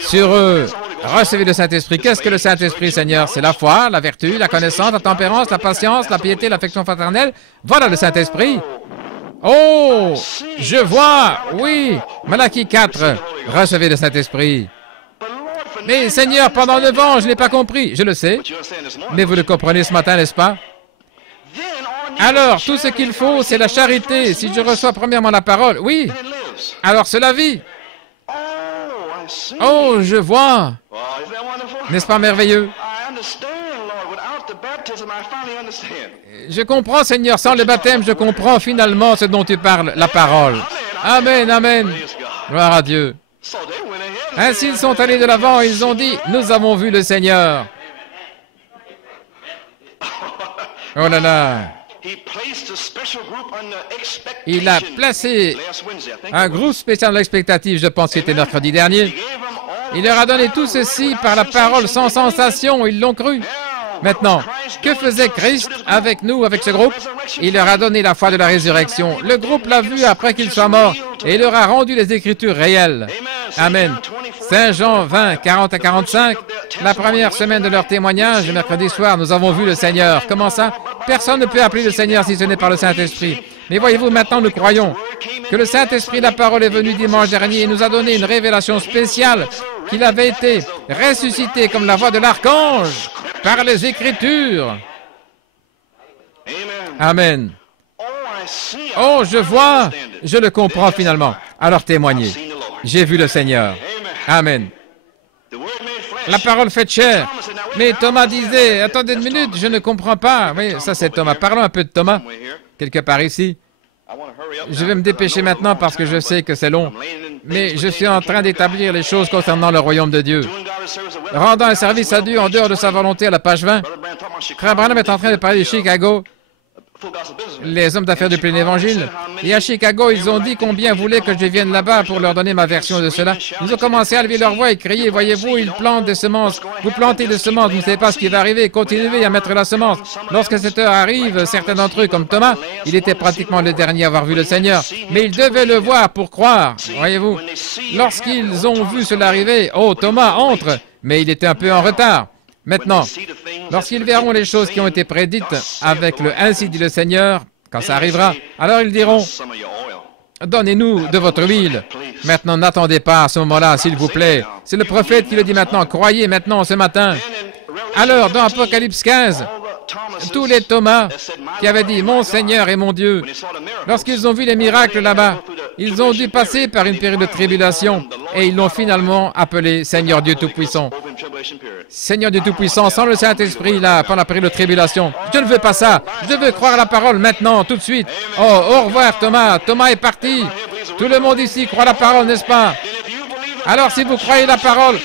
sur eux. Recevez le Saint-Esprit. Qu'est-ce que le Saint-Esprit, Seigneur? C'est la foi, la vertu, la connaissance, la tempérance, la patience, la piété, l'affection fraternelle. Voilà le Saint-Esprit. Oh, je vois, oui. Malachie 4, recevez le Saint-Esprit. Mais Seigneur, pendant 9 ans, je n'ai pas compris. Je le sais. Mais vous le comprenez ce matin, n'est-ce pas? Alors, tout ce qu'il faut, c'est la charité. Si je reçois premièrement la parole, oui. Alors cela vit. Oh, je vois. N'est-ce pas merveilleux? Je comprends, Seigneur, sans le baptême, je comprends finalement ce dont tu parles, la parole. Amen, amen. Gloire à Dieu. Ainsi, ils sont allés de l'avant et ils ont dit, nous avons vu le Seigneur. Oh là là. Il a placé un groupe spécial dans l'expectative, je pense que c'était mercredi dernier. Il leur a donné tout ceci par la parole sans sensation, ils l'ont cru. Maintenant, que faisait Christ avec nous, avec ce groupe? Il leur a donné la foi de la résurrection. Le groupe l'a vu après qu'il soit mort et il leur a rendu les Écritures réelles. Amen. Saint Jean 20, 40 à 45, la première semaine de leur témoignage, mercredi soir, nous avons vu le Seigneur. Comment ça? Personne ne peut appeler le Seigneur si ce n'est par le Saint-Esprit. Mais voyez-vous, maintenant nous croyons que le Saint-Esprit, la parole est venue dimanche dernier et nous a donné une révélation spéciale qu'il avait été ressuscité comme la voix de l'archange par les Écritures. Amen. Oh, je vois, je le comprends finalement. Alors témoignez. J'ai vu le Seigneur. Amen. La parole fait chair. Mais Thomas disait, attendez une minute, je ne comprends pas. Oui, ça c'est Thomas. Parlons un peu de Thomas, quelque part ici. Je vais me dépêcher maintenant parce que je sais que c'est long. Mais je suis en train d'établir les choses concernant le royaume de Dieu. Rendant un service à Dieu en dehors de sa volonté à la page 20. Frère Branham est en train de parler de Chicago. Les hommes d'affaires du plein évangile. Et à Chicago, ils ont dit combien voulaient que je vienne là-bas pour leur donner ma version de cela. Ils ont commencé à lever leur voix et crier, voyez-vous, ils plantent des semences. Vous plantez des semences, vous ne savez pas ce qui va arriver. Continuez à mettre la semence. Lorsque cette heure arrive, certains d'entre eux, comme Thomas, il était pratiquement le dernier à avoir vu le Seigneur. Mais ils devaient le voir pour croire, voyez-vous. Lorsqu'ils ont vu cela arriver, oh, Thomas, entre. Mais il était un peu en retard. Maintenant, lorsqu'ils verront les choses qui ont été prédites avec le « Ainsi dit le Seigneur », quand ça arrivera, alors ils diront « Donnez-nous de votre huile ». Maintenant, n'attendez pas à ce moment-là, s'il vous plaît. C'est le prophète qui le dit maintenant. Croyez maintenant, ce matin. Alors, dans Apocalypse 15, tous les Thomas qui avaient dit « Mon Seigneur et mon Dieu », lorsqu'ils ont vu les miracles là-bas, Ils ont dû passer par une période de tribulation et ils l'ont finalement appelé Seigneur Dieu Tout-Puissant. Seigneur Dieu Tout-Puissant, sans le Saint-Esprit, là, pendant la période de tribulation. Je ne veux pas ça. Je veux croire à la parole maintenant, tout de suite. Oh, au revoir Thomas. Thomas est parti. Tout le monde ici croit la parole, n'est-ce pas? Alors si vous croyez la parole,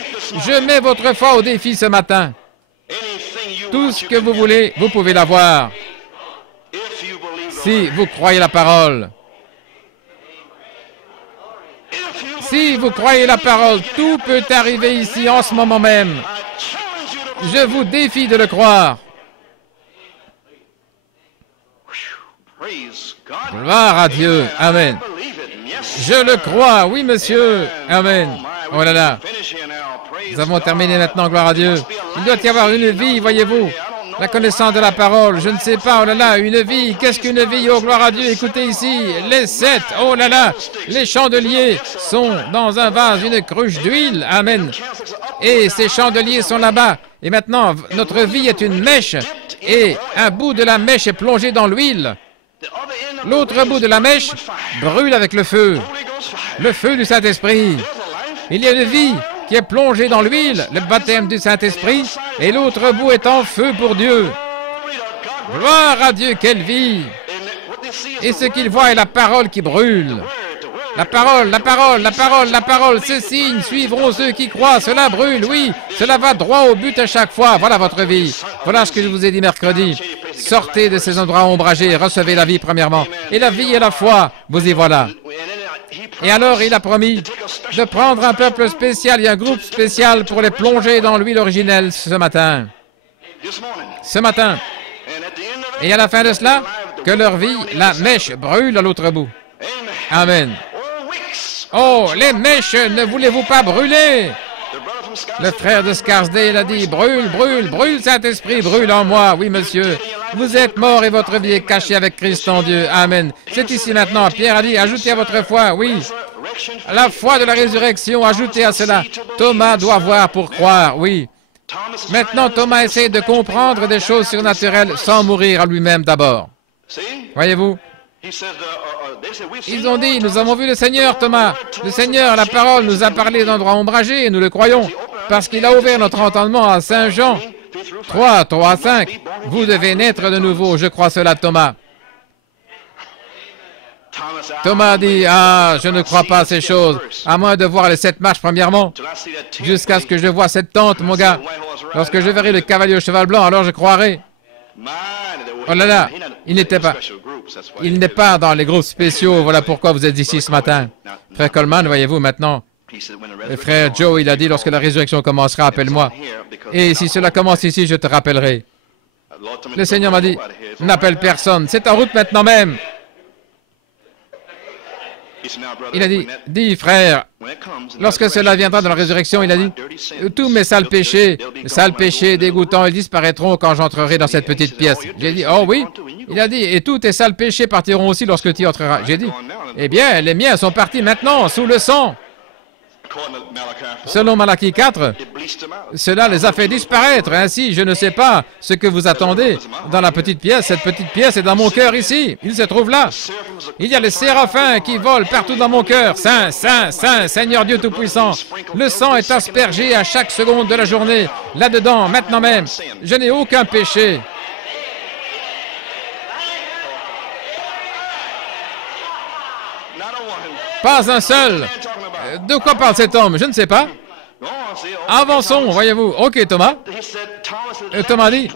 je mets votre foi au défi ce matin. Tout ce que vous voulez, vous pouvez l'avoir. Si vous croyez la parole. Si vous croyez la parole, tout peut arriver ici en ce moment même. Je vous défie de le croire. Gloire à Dieu. Amen. Je le crois. Oui, monsieur. Amen. Oh là là. Nous avons terminé maintenant. Gloire à Dieu. Il doit y avoir une vie, voyez-vous. La connaissance de la parole, je ne sais pas, oh là là, une vie, qu'est-ce qu'une vie? Oh, gloire à Dieu, écoutez ici, les 7, oh là là, les chandeliers sont dans un vase, une cruche d'huile, amen. Et ces chandeliers sont là-bas. Et maintenant, notre vie est une mèche, et un bout de la mèche est plongé dans l'huile. L'autre bout de la mèche brûle avec le feu du Saint-Esprit. Il y a une vie qui est plongé dans l'huile, le baptême du Saint-Esprit, et l'autre bout est en feu pour Dieu. Gloire à Dieu, quelle vie! Et ce qu'il voit est la parole qui brûle. La parole, la parole, la parole, la parole, ces signes suivront ceux qui croient, cela brûle, oui, cela va droit au but à chaque fois. Voilà votre vie. Voilà ce que je vous ai dit mercredi. Sortez de ces endroits ombragés, recevez la vie premièrement. Et la vie et la foi, vous y voilà. Et alors, il a promis de prendre un peuple spécial et un groupe spécial pour les plonger dans l'huile originelle ce matin. Ce matin. Et à la fin de cela, que leur vie, la mèche brûle à l'autre bout. Amen. Oh, les mèches, ne voulez-vous pas brûler? Le frère de Scarsdale a dit, brûle, brûle, brûle, Saint-Esprit, brûle en moi. Oui, monsieur. Vous êtes mort et votre vie est cachée avec Christ en Dieu. Amen. C'est ici maintenant. Pierre a dit, ajoutez à votre foi, oui. La foi de la résurrection, ajoutez à cela. Thomas doit voir pour croire, oui. Maintenant, Thomas essaie de comprendre des choses surnaturelles sans mourir à lui-même d'abord. Voyez-vous? Ils ont dit, nous avons vu le Seigneur, Thomas. Le Seigneur, la parole, nous a parlé d'endroits ombragés et nous le croyons. Parce qu'il a ouvert notre entendement à Saint Jean 3, 3, 5. Vous devez naître de nouveau, je crois cela, Thomas. Thomas a dit, ah, je ne crois pas à ces choses, à moins de voir les 7 marches premièrement, jusqu'à ce que je vois cette tente, mon gars. Lorsque je verrai le cavalier au cheval blanc, alors je croirai. Oh là là, il n'est pas dans les groupes spéciaux, voilà pourquoi vous êtes ici ce matin. Frère Coleman, voyez-vous maintenant, le frère Joe, il a dit, lorsque la résurrection commencera, appelle-moi. Et si cela commence ici, je te rappellerai. Le Seigneur m'a dit, n'appelle personne, c'est en route maintenant même. Il a dit, dis frère, lorsque cela viendra dans la résurrection, il a dit, tous mes sales péchés dégoûtants, ils disparaîtront quand j'entrerai dans cette petite pièce. J'ai dit, oh oui. Il a dit, et tous tes sales péchés partiront aussi lorsque tu y entreras. J'ai dit, eh bien, les miens sont partis maintenant, sous le sang. Selon Malachie 4, cela les a fait disparaître. Ainsi, je ne sais pas ce que vous attendez dans la petite pièce. Cette petite pièce est dans mon cœur ici. Il se trouve là. Il y a les séraphins qui volent partout dans mon cœur. Saint, Saint, Saint, Seigneur Dieu Tout-Puissant. Le sang est aspergé à chaque seconde de la journée. Là-dedans, maintenant même, je n'ai aucun péché. Pas un seul. De quoi parle cet homme? Je ne sais pas. Avançons, voyez-vous. Ok, Thomas. Thomas dit,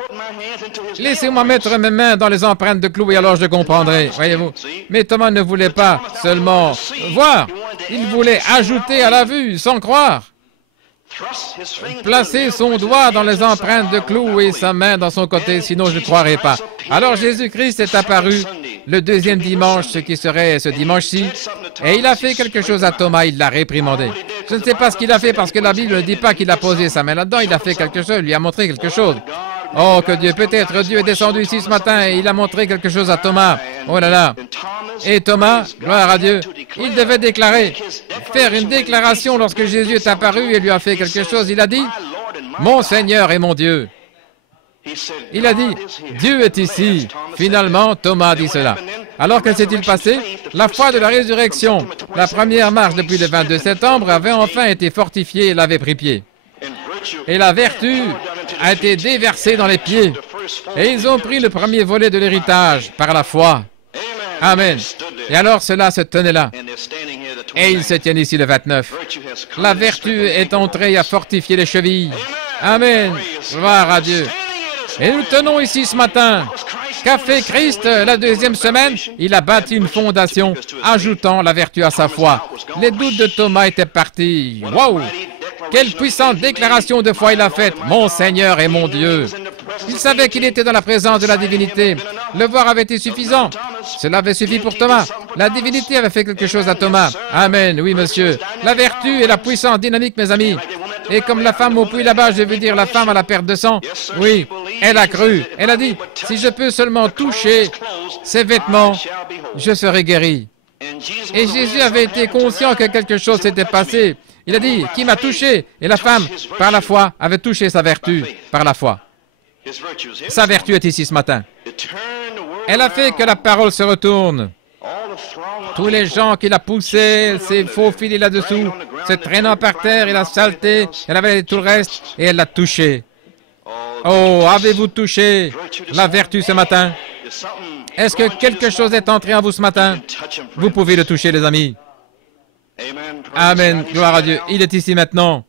laissez-moi mettre mes mains dans les empreintes de clous et alors je comprendrai, voyez-vous. Mais Thomas ne voulait pas seulement voir. Il voulait ajouter à la vue, sans croire. Placer son doigt dans les empreintes de clous et sa main dans son côté, sinon je ne croirais pas. Alors Jésus-Christ est apparu le deuxième dimanche, ce qui serait ce dimanche-ci, et il a fait quelque chose à Thomas, il l'a réprimandé. Je ne sais pas ce qu'il a fait parce que la Bible ne dit pas qu'il a posé sa main là-dedans, il a fait quelque chose, il lui a montré quelque chose. Oh, que Dieu, peut-être Dieu est descendu ici ce matin et il a montré quelque chose à Thomas. Oh là là. Et Thomas, gloire à Dieu, il devait déclarer, faire une déclaration lorsque Jésus est apparu et lui a fait quelque chose. Il a dit, mon Seigneur et mon Dieu. Il a dit, Dieu est ici. Finalement, Thomas a dit cela. Alors que s'est-il passé? La foi de la résurrection, la première marche depuis le 22 septembre, avait enfin été fortifiée et l'avait pris pied. Et la vertu a été déversée dans les pieds. Et ils ont pris le premier volet de l'héritage par la foi. Amen. Et alors cela se tenait là. Et ils se tiennent ici le 29. La vertu est entrée à fortifier les chevilles. Amen. Gloire à Dieu. Et nous tenons ici ce matin. Qu'a fait Christ la deuxième semaine? Il a bâti une fondation, ajoutant la vertu à sa foi. Les doutes de Thomas étaient partis. Waouh! Quelle puissante déclaration de foi il a faite. Mon Seigneur et mon Dieu. Il savait qu'il était dans la présence de la divinité. Le voir avait été suffisant. Cela avait suffi pour Thomas. La divinité avait fait quelque chose à Thomas. Amen, oui monsieur. La vertu est la puissance dynamique, mes amis. Et comme la femme au puits là-bas, je veux dire la femme à la perte de sang. Oui, elle a cru. Elle a dit, si je peux seulement toucher ses vêtements, je serai guéri. Et Jésus avait été conscient que quelque chose s'était passé. Il a dit, qui m'a touché? Et la femme, par la foi, avait touché sa vertu, par la foi. Sa vertu est ici ce matin. Elle a fait que la parole se retourne. Tous les gens qui la poussaient, s'est faufilé là-dessous, se traînant par terre et la saleté, elle avait tout le reste et elle l'a touché. Oh, avez-vous touché la vertu ce matin? Est-ce que quelque chose est entré en vous ce matin? Vous pouvez le toucher, les amis. Amen, gloire à Dieu. Il est ici maintenant.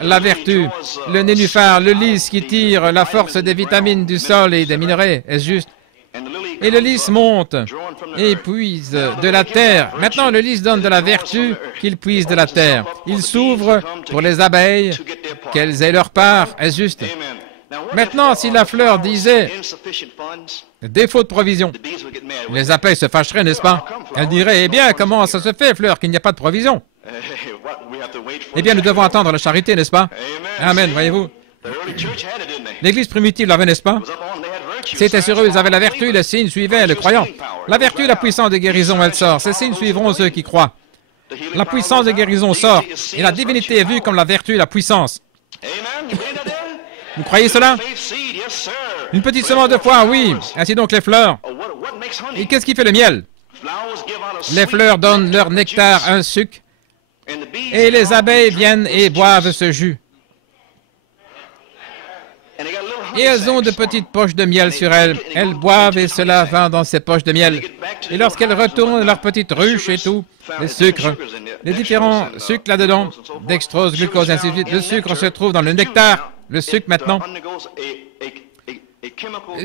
La vertu, le nénuphar, le lys qui tire la force des vitamines du sol et des minerais, est-ce juste? Et le lys monte et puise de la terre. Maintenant, le lys donne de la vertu qu'il puise de la terre. Il s'ouvre pour les abeilles, qu'elles aient leur part, est-ce juste? Maintenant, si la fleur disait défaut de provision, les abeilles se fâcheraient, n'est-ce pas? Elles diraient, eh bien, comment ça se fait, fleur, qu'il n'y a pas de provision? Eh bien, nous devons attendre la charité, n'est-ce pas? Amen, voyez-vous. L'Église primitive l'avait, n'est-ce pas? C'était sur eux, ils avaient la vertu, les signes suivaient le croyant. La vertu et la puissance de guérison, elle sort. Ces signes suivront ceux qui croient. La puissance de guérison sort, et la divinité est vue comme la vertu et la puissance. Vous croyez cela? Une petite semence de foi, oui. Ainsi donc les fleurs. Et qu'est-ce qui fait le miel? Les fleurs donnent leur nectar, un sucre, et les abeilles viennent et boivent ce jus. Et elles ont de petites poches de miel sur elles. Elles boivent et cela va dans ces poches de miel. Et lorsqu'elles retournent leurs petites ruches et tout, les sucres, les différents sucres là-dedans, dextrose, glucose, ainsi de suite, le sucre se trouve dans le nectar. Le sucre, maintenant,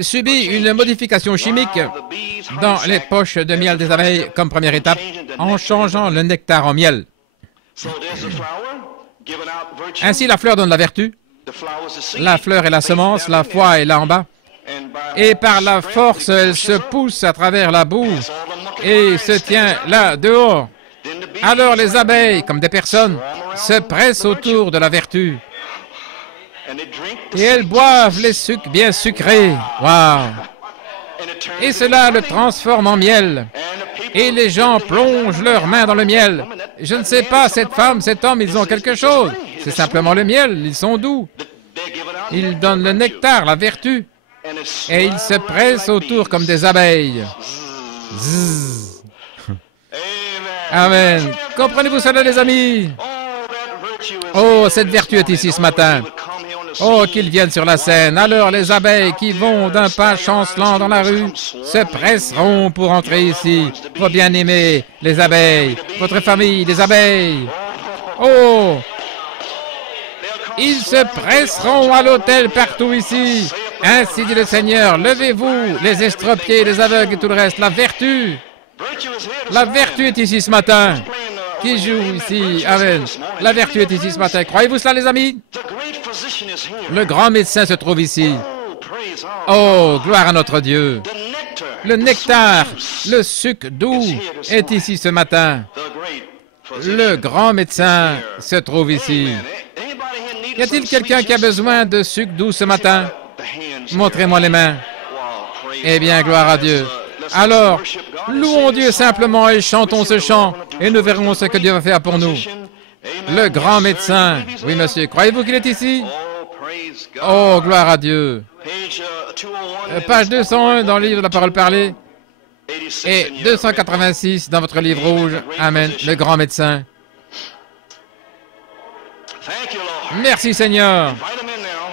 subit une modification chimique dans les poches de miel des abeilles comme première étape, en changeant le nectar en miel. Ainsi, la fleur donne la vertu. La fleur est la semence, la foi est là en bas. Et par la force, elle se pousse à travers la boue et se tient là, dehors. Alors les abeilles, comme des personnes, se pressent autour de la vertu. Et elles boivent les sucres bien sucrés. Waouh! Et cela le transforme en miel. Et les gens plongent leurs mains dans le miel. Je ne sais pas, cette femme, cet homme, ils ont quelque chose. C'est simplement le miel, ils sont doux. Ils donnent le nectar, la vertu. Et ils se pressent autour comme des abeilles. Zzz. Amen. Comprenez-vous cela, les amis? Oh, cette vertu est ici ce matin. Oh, qu'ils viennent sur la scène. Alors les abeilles qui vont d'un pas chancelant dans la rue se presseront pour entrer ici. Vos bien-aimés, les abeilles, votre famille, les abeilles. Oh! Ils se presseront à l'autel partout ici. Ainsi dit le Seigneur, levez-vous, les estropiés, les aveugles et tout le reste. La vertu est ici ce matin. Qui joue ici? Amen. La vertu est ici ce matin. Croyez-vous cela, les amis? Le grand médecin se trouve ici. Oh, gloire à notre Dieu. Le nectar, le sucre doux est ici ce matin. Le grand médecin se trouve ici. Y a-t-il quelqu'un qui a besoin de sucre doux ce matin? Montrez-moi les mains. Eh bien, gloire à Dieu. Alors, louons Dieu simplement et chantons ce chant, et nous verrons ce que Dieu va faire pour nous. Le grand médecin. Oui, monsieur. Croyez-vous qu'il est ici? Oh, gloire à Dieu. Page 201 dans le livre de la parole parlée. et 286 dans votre livre rouge. Amen, le grand médecin. Merci Seigneur.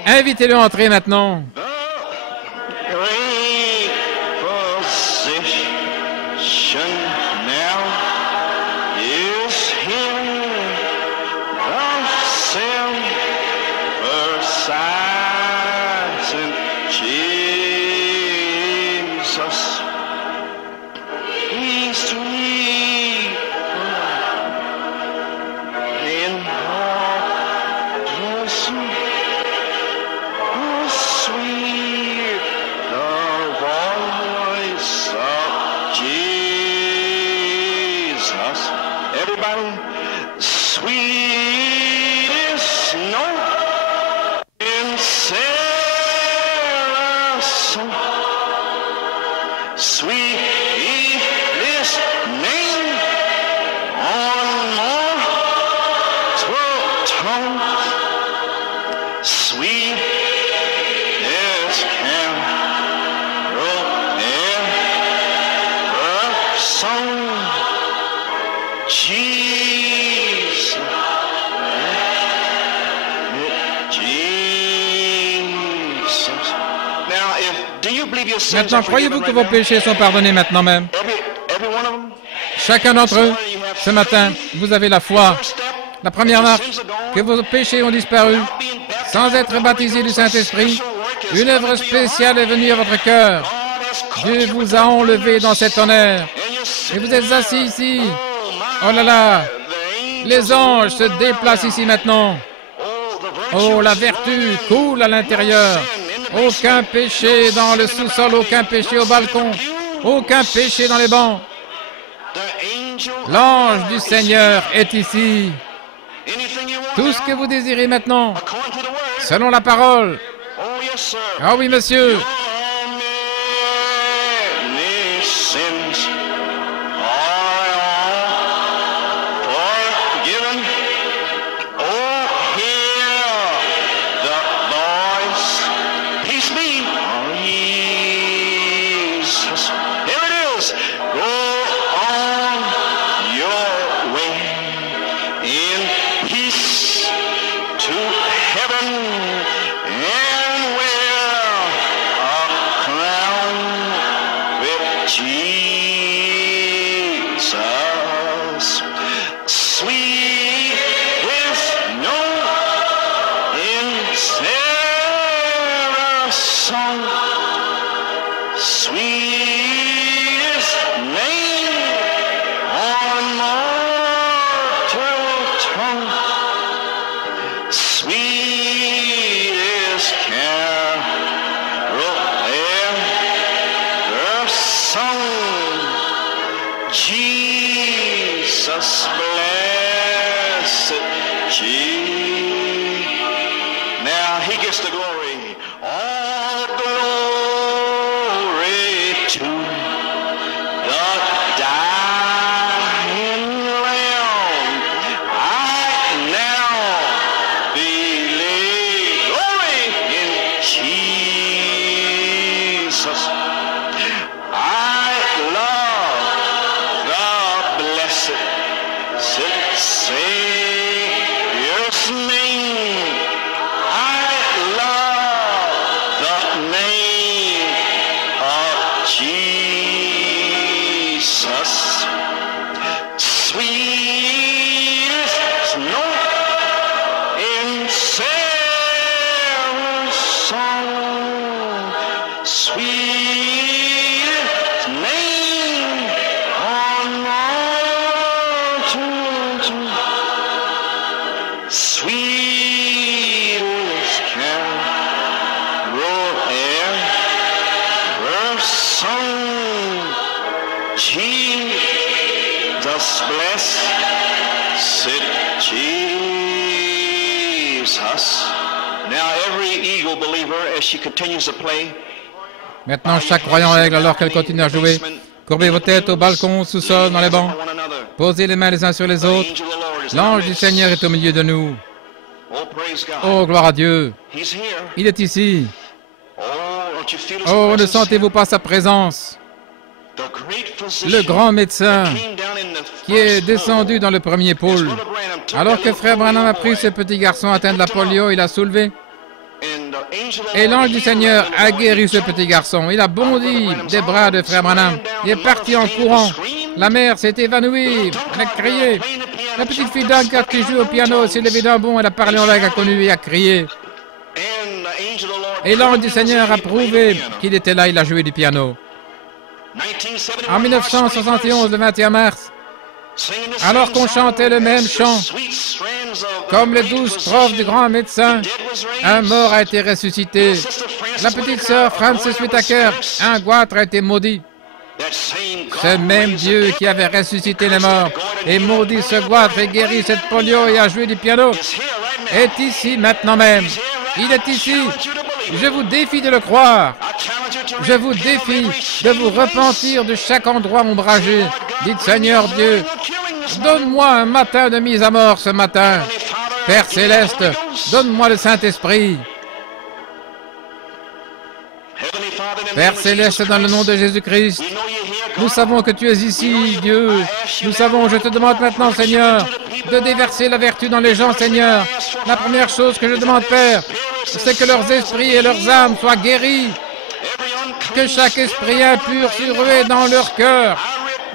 Invitez-le à entrer maintenant. Maintenant, croyez-vous que vos péchés sont pardonnés maintenant même? Chacun d'entre eux, ce matin, vous avez la foi. La première marque, que vos péchés ont disparu, sans être baptisés du Saint-Esprit. Une œuvre spéciale est venue à votre cœur. Dieu vous a enlevé dans cet honneur. Et vous êtes assis ici. Oh là là, les anges se déplacent ici maintenant. Oh, la vertu coule à l'intérieur. Aucun péché dans le sous-sol, aucun péché au balcon, aucun péché dans les bancs. L'ange du Seigneur est ici. Tout ce que vous désirez maintenant, selon la parole. Ah oui, monsieur. Maintenant, chaque croyant aigle, alors qu'elle continue à jouer, courbez vos têtes au balcon, au sous-sol, dans les bancs. Posez les mains les uns sur les autres. L'ange du Seigneur est au milieu de nous. Oh, gloire à Dieu. Il est ici. Oh, ne sentez-vous pas sa présence? le grand médecin qui est descendu dans le premier pôle. Alors que frère Branham a pris ce petit garçon atteint de la polio, il l'a soulevé. Et l'ange du Seigneur a guéri ce petit garçon. Il a bondi des bras de frère Branham. Il est parti en courant. La mère s'est évanouie. Elle a crié. La petite fille d'Anka qui joue au piano s'est levée d'un bond. Elle a parlé en langue inconnue et a crié. Et l'ange du Seigneur a prouvé qu'il était là. Il a joué du piano. En 1971, le 21 mars, alors qu'on chantait le même chant, comme les 12 strophes du grand médecin, un mort a été ressuscité. La petite sœur Frances Whitaker, un goitre a été maudit. Ce même Dieu qui avait ressuscité les morts et maudit ce goitre et guéri cette polio et a joué du piano, est ici maintenant même. Il est ici. Je vous défie de le croire. Je vous défie de vous repentir de chaque endroit ombragé. Dites, Seigneur Dieu, donne-moi un matin de mise à mort ce matin. Père Céleste, donne-moi le Saint-Esprit. Père Céleste, dans le nom de Jésus-Christ, nous savons que tu es ici, Dieu. Nous savons, je te demande maintenant, Seigneur, de déverser la vertu dans les gens, Seigneur. La première chose que je demande, Père, c'est que leurs esprits et leurs âmes soient guéris. Que chaque esprit impur soit rué dans leur cœur.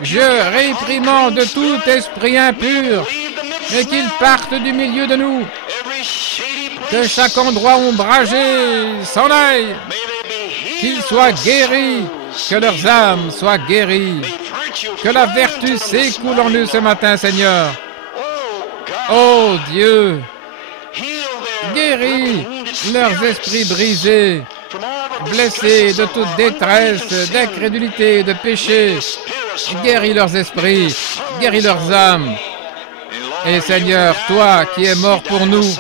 Je réprimande tout esprit impur et qu'il parte du milieu de nous. Que chaque endroit ombragé s'en aille. Qu'ils soient guéris. Que leurs âmes soient guéries. Que la vertu s'écoule en eux ce matin, Seigneur. Oh Dieu, guéris leurs esprits brisés, blessés de toute détresse, d'incrédulité, de péché. Guéris leurs esprits, guéris leurs âmes. Et Seigneur, toi qui es mort pour nous,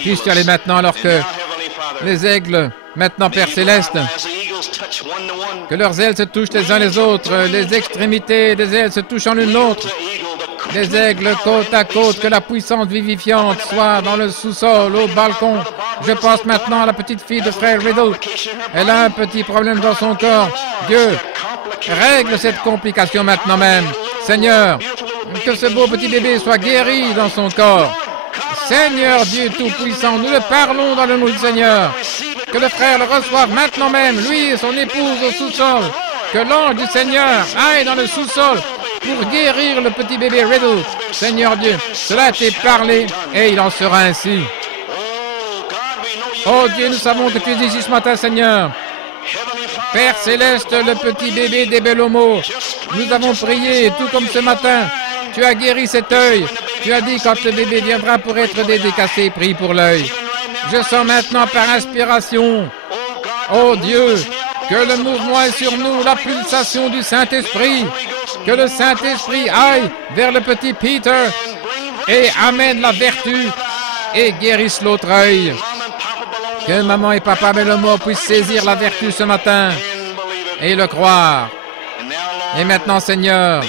puisses-tu aller maintenant alors que les aigles, maintenant Père Céleste, que leurs ailes se touchent les uns les autres, les extrémités des ailes se touchent en l'une l'autre. Les aigles côte à côte, que la puissance vivifiante soit dans le sous-sol, au balcon. Je pense maintenant à la petite fille de frère Riddle. Elle a un petit problème dans son corps. Dieu, règle cette complication maintenant même. Seigneur, que ce beau petit bébé soit guéri dans son corps. Seigneur Dieu Tout-Puissant, nous le parlons dans le nom du Seigneur. Que le frère le reçoive maintenant même, lui et son épouse au sous-sol. Que l'ange du Seigneur aille dans le sous-sol pour guérir le petit bébé Riddle. Seigneur Dieu, cela a été parlé et il en sera ainsi. Oh Dieu, nous savons que tu es ici ce matin, Seigneur. Père Céleste, le petit bébé des Bellomo, nous avons prié, tout comme ce matin. Tu as guéri cet œil. Tu as dit quand le bébé viendra pour être dédicacé, prie pour l'œil. Je sens maintenant par inspiration, oh Dieu, que le mouvement est sur nous, la pulsation du Saint-Esprit. Que le Saint-Esprit aille vers le petit Peter et amène la vertu et guérisse l'autre œil. Que maman et papa Bellomo puissent saisir la vertu ce matin et le croire. Et maintenant, Seigneur,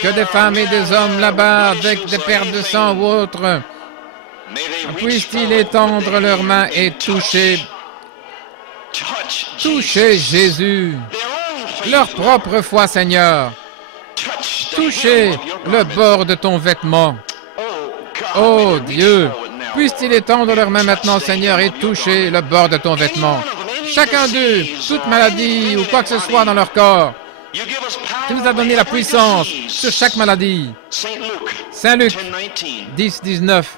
que des femmes et des hommes là-bas avec des pertes de sang ou autres puissent-ils étendre leurs mains et toucher Jésus, leur propre foi, Seigneur. Toucher le bord de ton vêtement. Oh Dieu, puissent-ils étendre leurs mains maintenant, Seigneur, et toucher le bord de ton vêtement. Chacun d'eux, toute maladie ou quoi que ce soit dans leur corps. Tu nous as donné la puissance sur chaque maladie. Saint Luc 10, 19.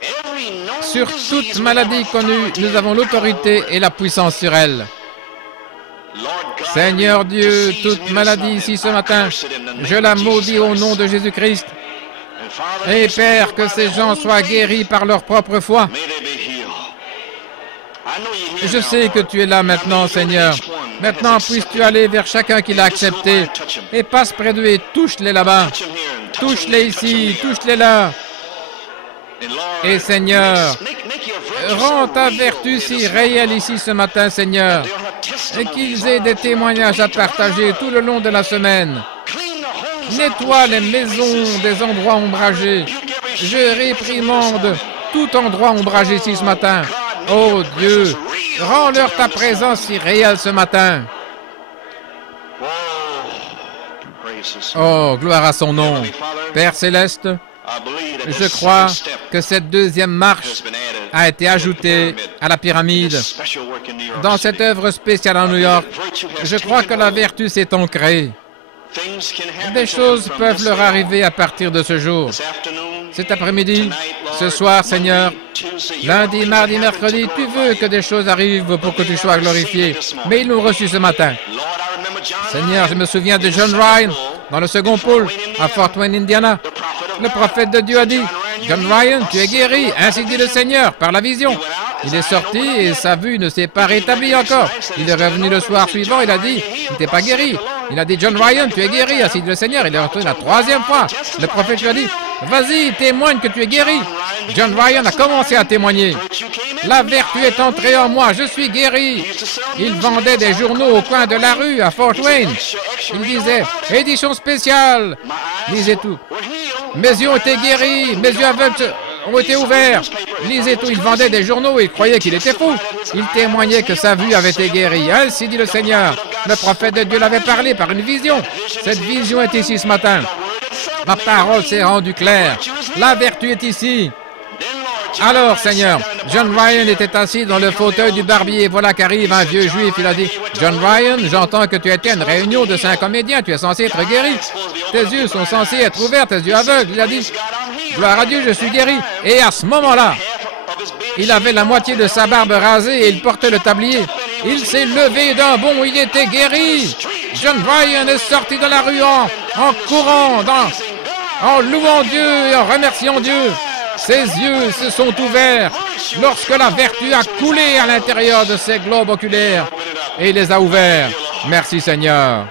Sur toute maladie connue, nous avons l'autorité et la puissance sur elle. Seigneur Dieu, toute maladie ici ce matin, je la maudis au nom de Jésus-Christ. Et Père, que ces gens soient guéris par leur propre foi. Je sais que tu es là maintenant, Seigneur. Maintenant, puisses-tu aller vers chacun qui l'a accepté et passe près d'eux et touche-les là-bas. Touche-les ici, touche-les là. Et Seigneur, rends ta vertu si réelle ici ce matin, Seigneur, et qu'ils aient des témoignages à partager tout le long de la semaine. Nettoie les maisons des endroits ombragés. Je réprimande tout endroit ombragé ici ce matin. Oh Dieu, rends-leur ta présence si réelle ce matin. Oh, gloire à son nom. Père céleste, je crois que cette deuxième marche a été ajoutée à la pyramide. Dans cette œuvre spéciale à New York, je crois que la vertu s'est ancrée. Des choses peuvent leur arriver à partir de ce jour. Cet après-midi, ce soir, Seigneur, lundi, mardi, mercredi, tu veux que des choses arrivent pour que tu sois glorifié. Mais ils l'ont reçu ce matin. Seigneur, je me souviens de John Ryan dans le second pôle à Fort Wayne, Indiana. Le prophète de Dieu a dit, « John Ryan, tu es guéri, ainsi dit le Seigneur, par la vision. » Il est sorti et sa vue ne s'est pas rétablie encore. Il est revenu le soir suivant, il a dit, « Tu n'étais pas guéri. » Il a dit, « John Ryan, tu es guéri, ainsi dit le Seigneur. » Il est retourné la troisième fois. Le prophète lui a dit, « Vas-y, témoigne que tu es guéri. » John Ryan a commencé à témoigner. « La vertu est entrée en moi, je suis guéri. » Il vendait des journaux au coin de la rue à Fort Wayne. Il disait, « Édition spéciale. » Lisez tout. Mes yeux ont été guéris, mes yeux aveugles ont été ouverts. Lisez tout, il vendait des journaux et il croyait qu'il était fou. Il témoignait que sa vue avait été guérie. Ainsi dit le Seigneur. Le prophète de Dieu l'avait parlé par une vision. Cette vision est ici ce matin. Ma parole s'est rendue claire. La vertu est ici. Alors, Seigneur, John Ryan était assis dans le fauteuil du barbier. Voilà qu'arrive un vieux juif. Il a dit, « John Ryan, j'entends que tu étais à une réunion de 5 comédiens. Tu es censé être guéri. Tes yeux sont censés être ouverts, tes yeux aveugles. » Il a dit, « Gloire à Dieu, je suis guéri. » Et à ce moment-là, il avait la moitié de sa barbe rasée et il portait le tablier. Il s'est levé d'un bond, il était guéri. John Ryan est sorti de la rue en courant, en louant Dieu et en remerciant Dieu. Ses yeux se sont ouverts lorsque la vertu a coulé à l'intérieur de ses globes oculaires et il les a ouverts. Merci Seigneur.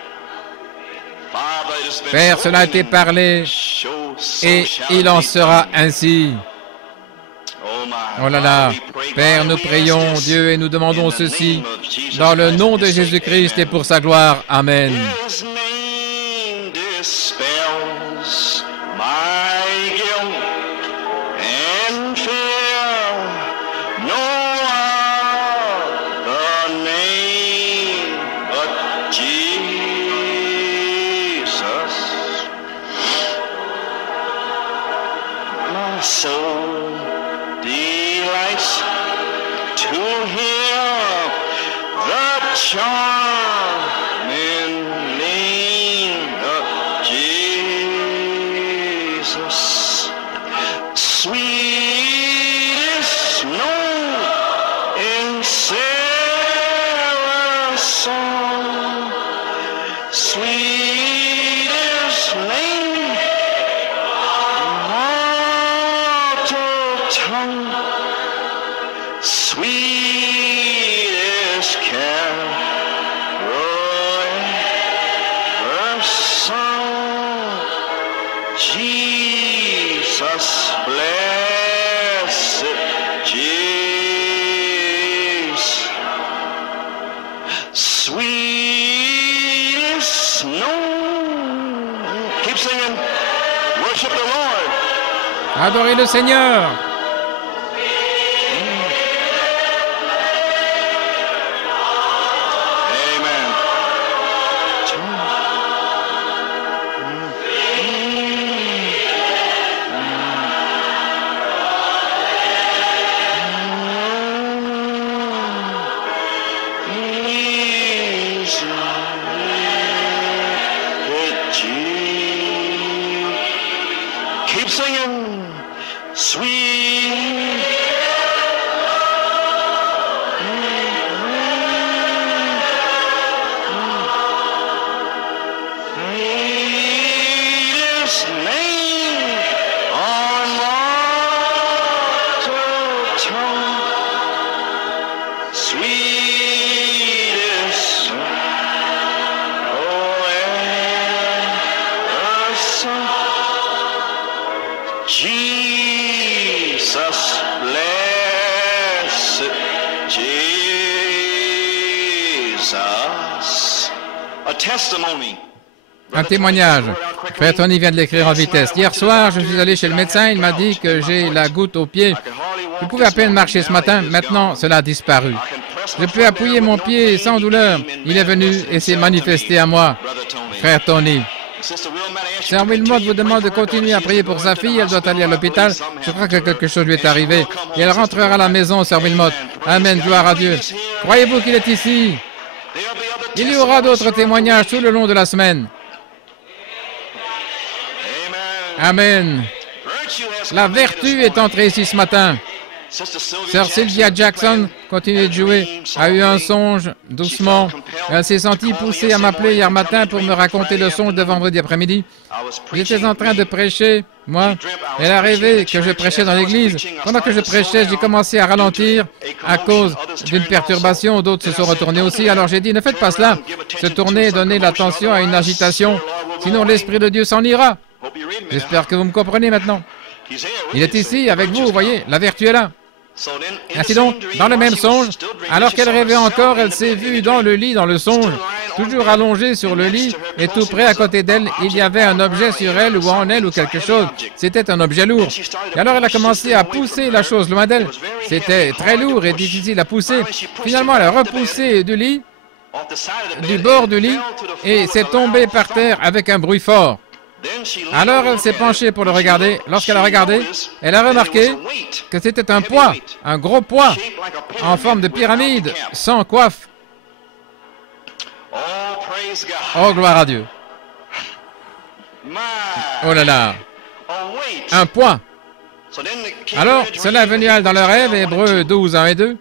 Père, cela a été parlé et il en sera ainsi. Oh là là, Père, nous prions Dieu et nous demandons ceci dans le nom de Jésus-Christ et pour sa gloire. Amen. Adorez le Seigneur. Keep singing, sweet. Sweetest name on mortal tongue, sweetest, oh, ever sung. Jesus, blessed Jesus. A testimony. Un témoignage. Frère Tony vient de l'écrire en vitesse. Hier soir, je suis allé chez le médecin. Il m'a dit que j'ai la goutte au pied. Je pouvais à peine marcher ce matin. Maintenant, cela a disparu. Je peux appuyer mon pied sans douleur. Il est venu et s'est manifesté à moi. Frère Tony, Sœur Wilmot vous demande de continuer à prier pour sa fille. Elle doit aller à l'hôpital. Je crois que quelque chose lui est arrivé. Et elle rentrera à la maison, Sœur Wilmot. Amen, gloire à Dieu. Croyez-vous qu'il est ici? Il y aura d'autres témoignages tout le long de la semaine. Amen. La vertu est entrée ici ce matin. Sœur Sylvia Jackson continue de jouer, a eu un songe, doucement. Elle s'est sentie poussée à m'appeler hier matin pour me raconter le songe de vendredi après-midi. J'étais en train de prêcher, moi. Elle a rêvé que je prêchais dans l'église. Pendant que je prêchais, j'ai commencé à ralentir à cause d'une perturbation. D'autres se sont retournés aussi. Alors j'ai dit, ne faites pas cela. Se tourner, donner l'attention à une agitation. Sinon l'Esprit de Dieu s'en ira. J'espère que vous me comprenez maintenant. Il est ici avec vous, vous voyez, la vertu est là. Ainsi donc, dans le même songe, alors qu'elle rêvait encore, elle s'est vue dans le lit, dans le songe, toujours allongée sur le lit, et tout près à côté d'elle, il y avait un objet sur elle ou en elle ou quelque chose. C'était un objet lourd. Et alors elle a commencé à pousser la chose loin d'elle. C'était très lourd et difficile à pousser. Finalement, elle a repoussé du lit, du bord du lit, et s'est tombée par terre avec un bruit fort. Alors elle s'est penchée pour le regarder. Lorsqu'elle a regardé, elle a remarqué que c'était un poids, un gros poids, en forme de pyramide, sans coiffe. Oh, gloire à Dieu. Oh là là. Un poids. Alors, cela est venu à elle dans le rêve, Hébreux 12, 1 et 2.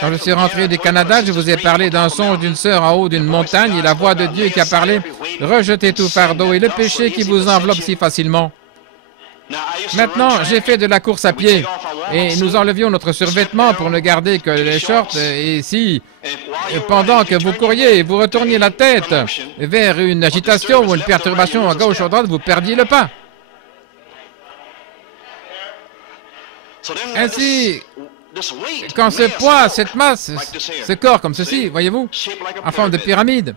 Quand je suis rentré du Canada, je vous ai parlé d'un songe d'une sœur en haut d'une montagne et la voix de Dieu qui a parlé « Rejetez tout fardeau et le péché qui vous enveloppe si facilement. » Maintenant, j'ai fait de la course à pied et nous enlevions notre survêtement pour ne garder que les shorts et si, pendant que vous couriez et vous retourniez la tête vers une agitation ou une perturbation à gauche ou à droite, vous perdiez le pas. Ainsi, quand ce poids, cette masse, ce corps comme ceci, voyez-vous, en forme de pyramide,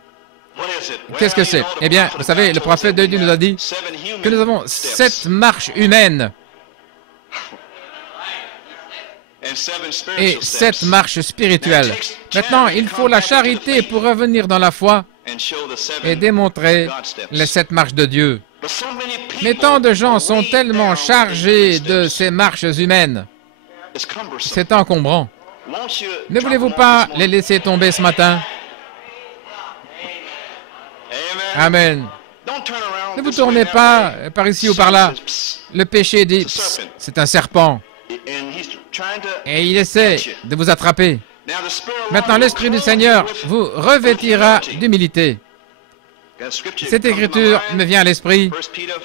qu'est-ce que c'est? Eh bien, vous savez, le prophète de Dieu nous a dit que nous avons 7 marches humaines et 7 marches spirituelles. Maintenant, il faut la charité pour revenir dans la foi et démontrer les 7 marches de Dieu. Mais tant de gens sont tellement chargés de ces marches humaines. C'est encombrant. Ne voulez-vous pas les laisser tomber ce matin? Amen. Ne vous tournez pas par ici ou par là. Le péché dit, c'est un serpent. Et il essaie de vous attraper. Maintenant, l'Esprit du Seigneur vous revêtira d'humilité. Cette écriture me vient à l'esprit.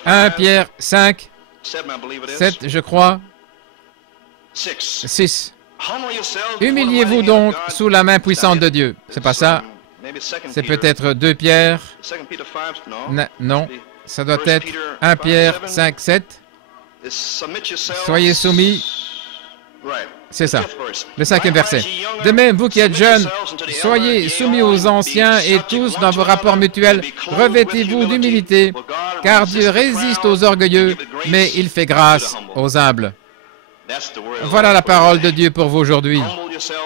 1 Pierre 5, 7, je crois. 6. Humiliez-vous donc sous la main puissante de Dieu. C'est pas ça. C'est peut-être 2 Pierre. Non, ça doit être 1 Pierre 5, 7. Soyez soumis. C'est ça, le 5e verset. De même, vous qui êtes jeunes, soyez soumis aux anciens et tous dans vos rapports mutuels. Revêtez-vous d'humilité, car Dieu résiste aux orgueilleux, mais il fait grâce aux humbles. Voilà la parole de Dieu pour vous aujourd'hui.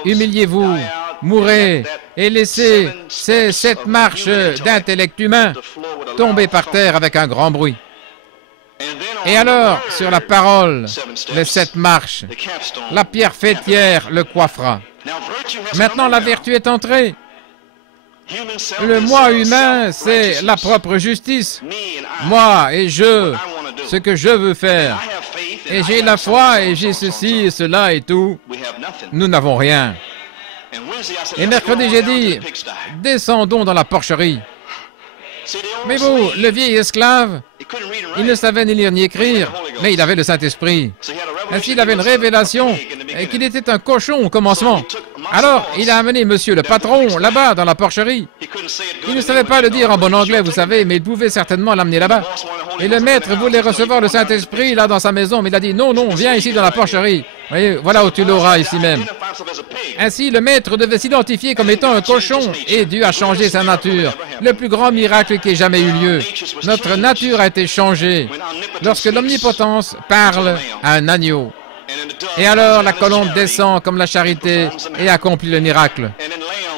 Humiliez-vous, mourrez et laissez ces 7 marches d'intellect humain tomber par terre avec un grand bruit. Et alors, sur la parole, les 7 marches, la pierre fêtière le coiffera. Maintenant, la vertu est entrée. Le moi humain, c'est la propre justice. Moi et je, ce que je veux faire. Et j'ai la foi et j'ai ceci et cela et tout. Nous n'avons rien. Et mercredi, j'ai dit, descendons dans la porcherie. Mais vous, le vieil esclave, il ne savait ni lire ni écrire, mais il avait le Saint-Esprit. Ainsi, il avait une révélation et qu'il était un cochon au commencement. Alors, il a amené monsieur le patron là-bas dans la porcherie. Il ne savait pas le dire en bon anglais, vous savez, mais il pouvait certainement l'amener là-bas. Et le maître voulait recevoir le Saint-Esprit là dans sa maison, mais il a dit non, non, viens ici dans la porcherie. Voyez, voilà où tu l'auras ici même. Ainsi, le maître devait s'identifier comme étant un cochon et Dieu a changé sa nature. Le plus grand miracle qui ait jamais eu lieu. Notre nature a été changée lorsque l'omnipotence parle à un agneau. Et alors, la colombe descend comme la charité et accomplit le miracle.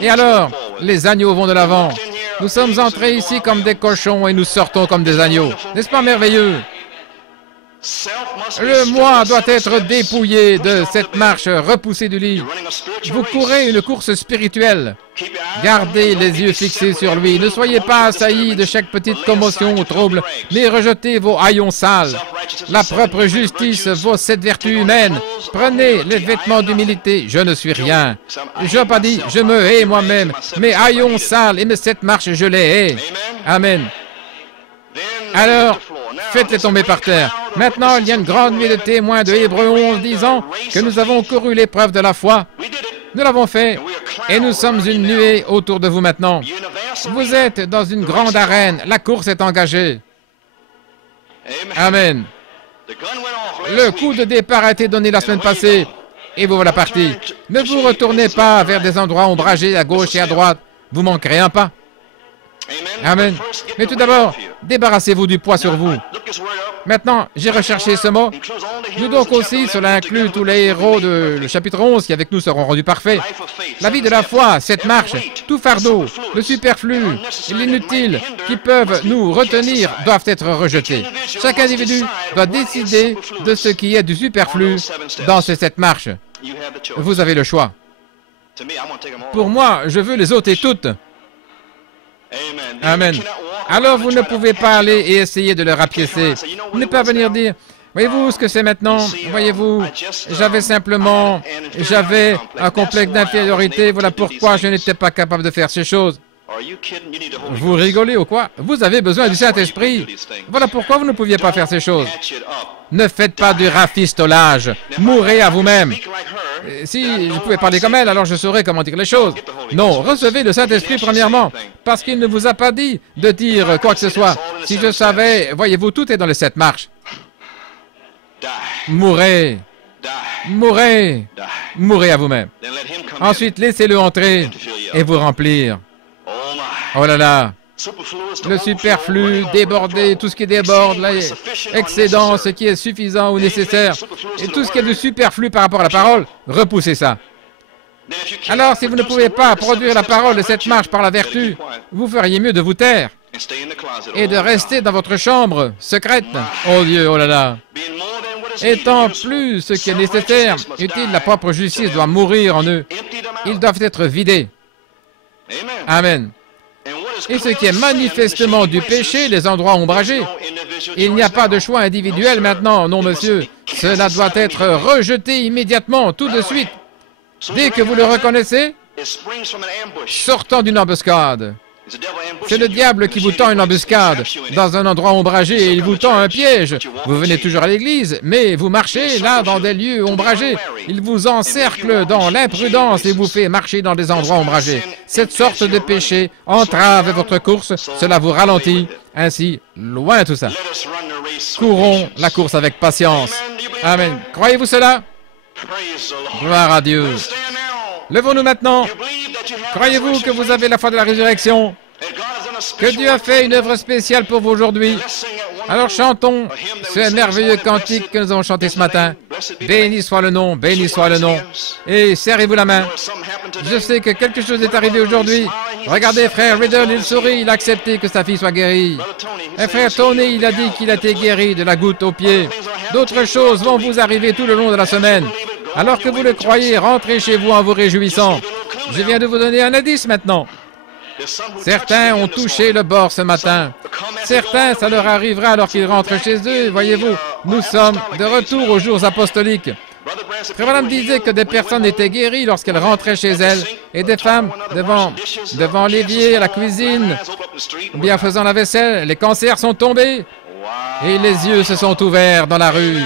Et alors, les agneaux vont de l'avant. Nous sommes entrés ici comme des cochons et nous sortons comme des agneaux. N'est-ce pas merveilleux? Le moi doit être dépouillé de cette marche repoussée du lit. Vous courez une course spirituelle. Gardez les yeux fixés sur lui. Ne soyez pas assaillis de chaque petite commotion ou trouble, mais rejetez vos haillons sales. La propre justice vaut cette vertu humaine. Prenez les vêtements d'humilité. Je ne suis rien. Job a dit, je me hais moi-même. Mes haillons sales et cette marche, je les hais. Amen. Alors, faites-les tomber par terre. Maintenant, il y a une grande nuée de témoins de Hébreux 11 disant que nous avons couru l'épreuve de la foi. Nous l'avons fait et nous sommes une nuée autour de vous maintenant. Vous êtes dans une grande arène. La course est engagée. Amen. Le coup de départ a été donné la semaine passée et vous voilà partis. Ne vous retournez pas vers des endroits ombragés à gauche et à droite. Vous manquerez un pas. Amen. Mais tout d'abord, débarrassez-vous du poids sur vous. Maintenant, j'ai recherché ce mot. Nous donc aussi, cela inclut tous les héros de le chapitre 11 qui avec nous seront rendus parfaits. La vie de la foi, cette marche, tout fardeau, le superflu et l'inutile qui peuvent nous retenir doivent être rejetés. Chaque individu doit décider de ce qui est du superflu dans cette marche. Vous avez le choix. Pour moi, je veux les ôter toutes. Amen. Alors vous ne pouvez pas aller et essayer de le rapiécer. Vous ne pouvez pas venir dire, voyez-vous ce que c'est maintenant? Voyez-vous, j'avais un complexe d'infériorité, voilà pourquoi je n'étais pas capable de faire ces choses. Vous rigolez ou quoi? Vous avez besoin du Saint-Esprit. Voilà pourquoi vous ne pouviez pas faire ces choses. Ne faites pas du rafistolage. Mourrez à vous-même. Si je pouvais parler comme elle, alors je saurais comment dire les choses. Non, recevez le Saint-Esprit premièrement, parce qu'il ne vous a pas dit de dire quoi que ce soit. Si je savais, voyez-vous, tout est dans les 7 marches. Mourrez. Mourrez. Mourrez à vous-même. Ensuite, laissez-le entrer et vous remplir. Oh là là. Le superflu, débordé, tout ce qui déborde, l'excédent, ce qui est suffisant ou nécessaire, et tout ce qui est du superflu par rapport à la parole, repoussez ça. Alors, si vous ne pouvez pas produire la parole de cette marche par la vertu, vous feriez mieux de vous taire et de rester dans votre chambre secrète. Oh Dieu, oh là là. Étant plus ce qui est nécessaire, utile, la propre justice doit mourir en eux. Ils doivent être vidés. Amen. Et ce qui est manifestement du péché, les endroits ombragés. Il n'y a pas de choix individuel maintenant, non monsieur. Cela doit être rejeté immédiatement, tout de suite. Dès que vous le reconnaissez, sortant d'une embuscade. C'est le diable qui vous tend une embuscade dans un endroit ombragé et il vous tend un piège. Vous venez toujours à l'église, mais vous marchez là dans des lieux ombragés. Il vous encercle dans l'imprudence et vous fait marcher dans des endroits ombragés. Cette sorte de péché entrave votre course, cela vous ralentit. Ainsi, loin tout ça. Courons la course avec patience. Amen. Croyez-vous cela? Gloire à Dieu. Levons-nous maintenant. Croyez-vous que vous avez la foi de la résurrection? Que Dieu a fait une œuvre spéciale pour vous aujourd'hui? Alors chantons ce merveilleux cantique que nous avons chanté ce matin. Béni soit le nom, béni soit le nom. Et serrez-vous la main. Je sais que quelque chose est arrivé aujourd'hui. Regardez, frère Riddle, il sourit, il a accepté que sa fille soit guérie. Et frère Tony, il a dit qu'il a été guéri de la goutte au pied. D'autres choses vont vous arriver tout le long de la semaine. Alors que vous le croyez, rentrez chez vous en vous réjouissant. Je viens de vous donner un indice maintenant. Certains ont touché le bord ce matin. Certains, ça leur arrivera alors qu'ils rentrent chez eux. Voyez-vous, nous sommes de retour aux jours apostoliques. Frère Branham disait que des personnes étaient guéries lorsqu'elles rentraient chez elles et des femmes devant l'évier, à la cuisine, ou bien faisant la vaisselle, les cancers sont tombés et les yeux se sont ouverts dans la rue.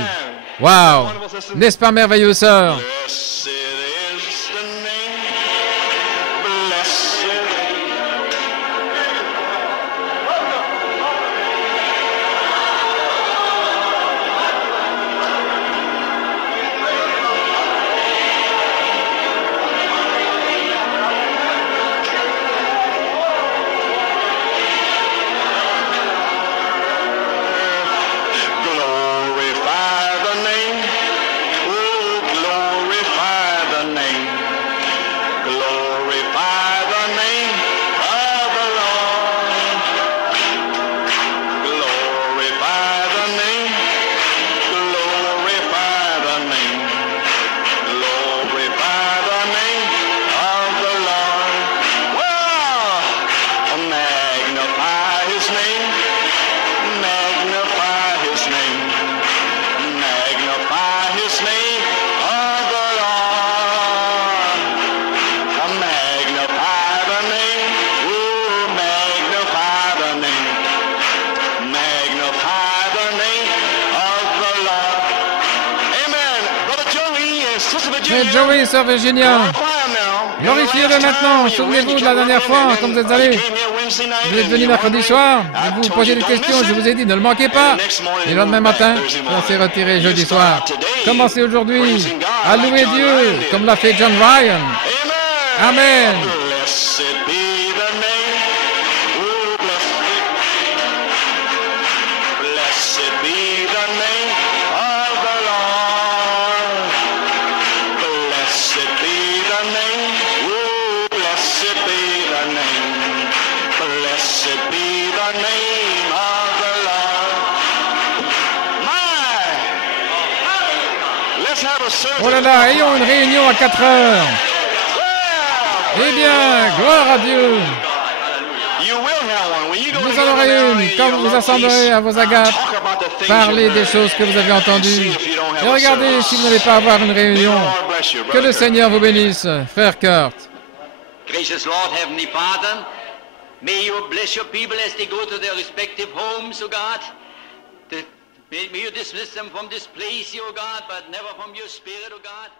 Waouh! N'est-ce pas merveilleux, sœur? Glorify the name, oh, glorify Frère Joey, Sœur Virginia, glorifiez-le maintenant. Souvenez-vous de la dernière fois, quand vous êtes allés. Vous êtes venu mercredi soir, vous vous posiez des questions, je vous ai dit, ne le manquez pas. Et le lendemain matin, ça s'est retiré jeudi soir. Commencez aujourd'hui à louer Dieu, comme l'a fait John Ryan. Amen. Oh là là, ayons une réunion à 4 heures. Eh bien, gloire à Dieu. Vous en aurez une quand vous vous assemblerez à vos agates. Parlez des choses que vous avez entendues. Et regardez si vous n'allez pas avoir une réunion. Que le Seigneur vous bénisse, frère Kurt. Gracious Lord, Heavenly Father, may you bless your people as they go to their respective homes, O God. May you dismiss them from this place, O God, but never from your Spirit, O God.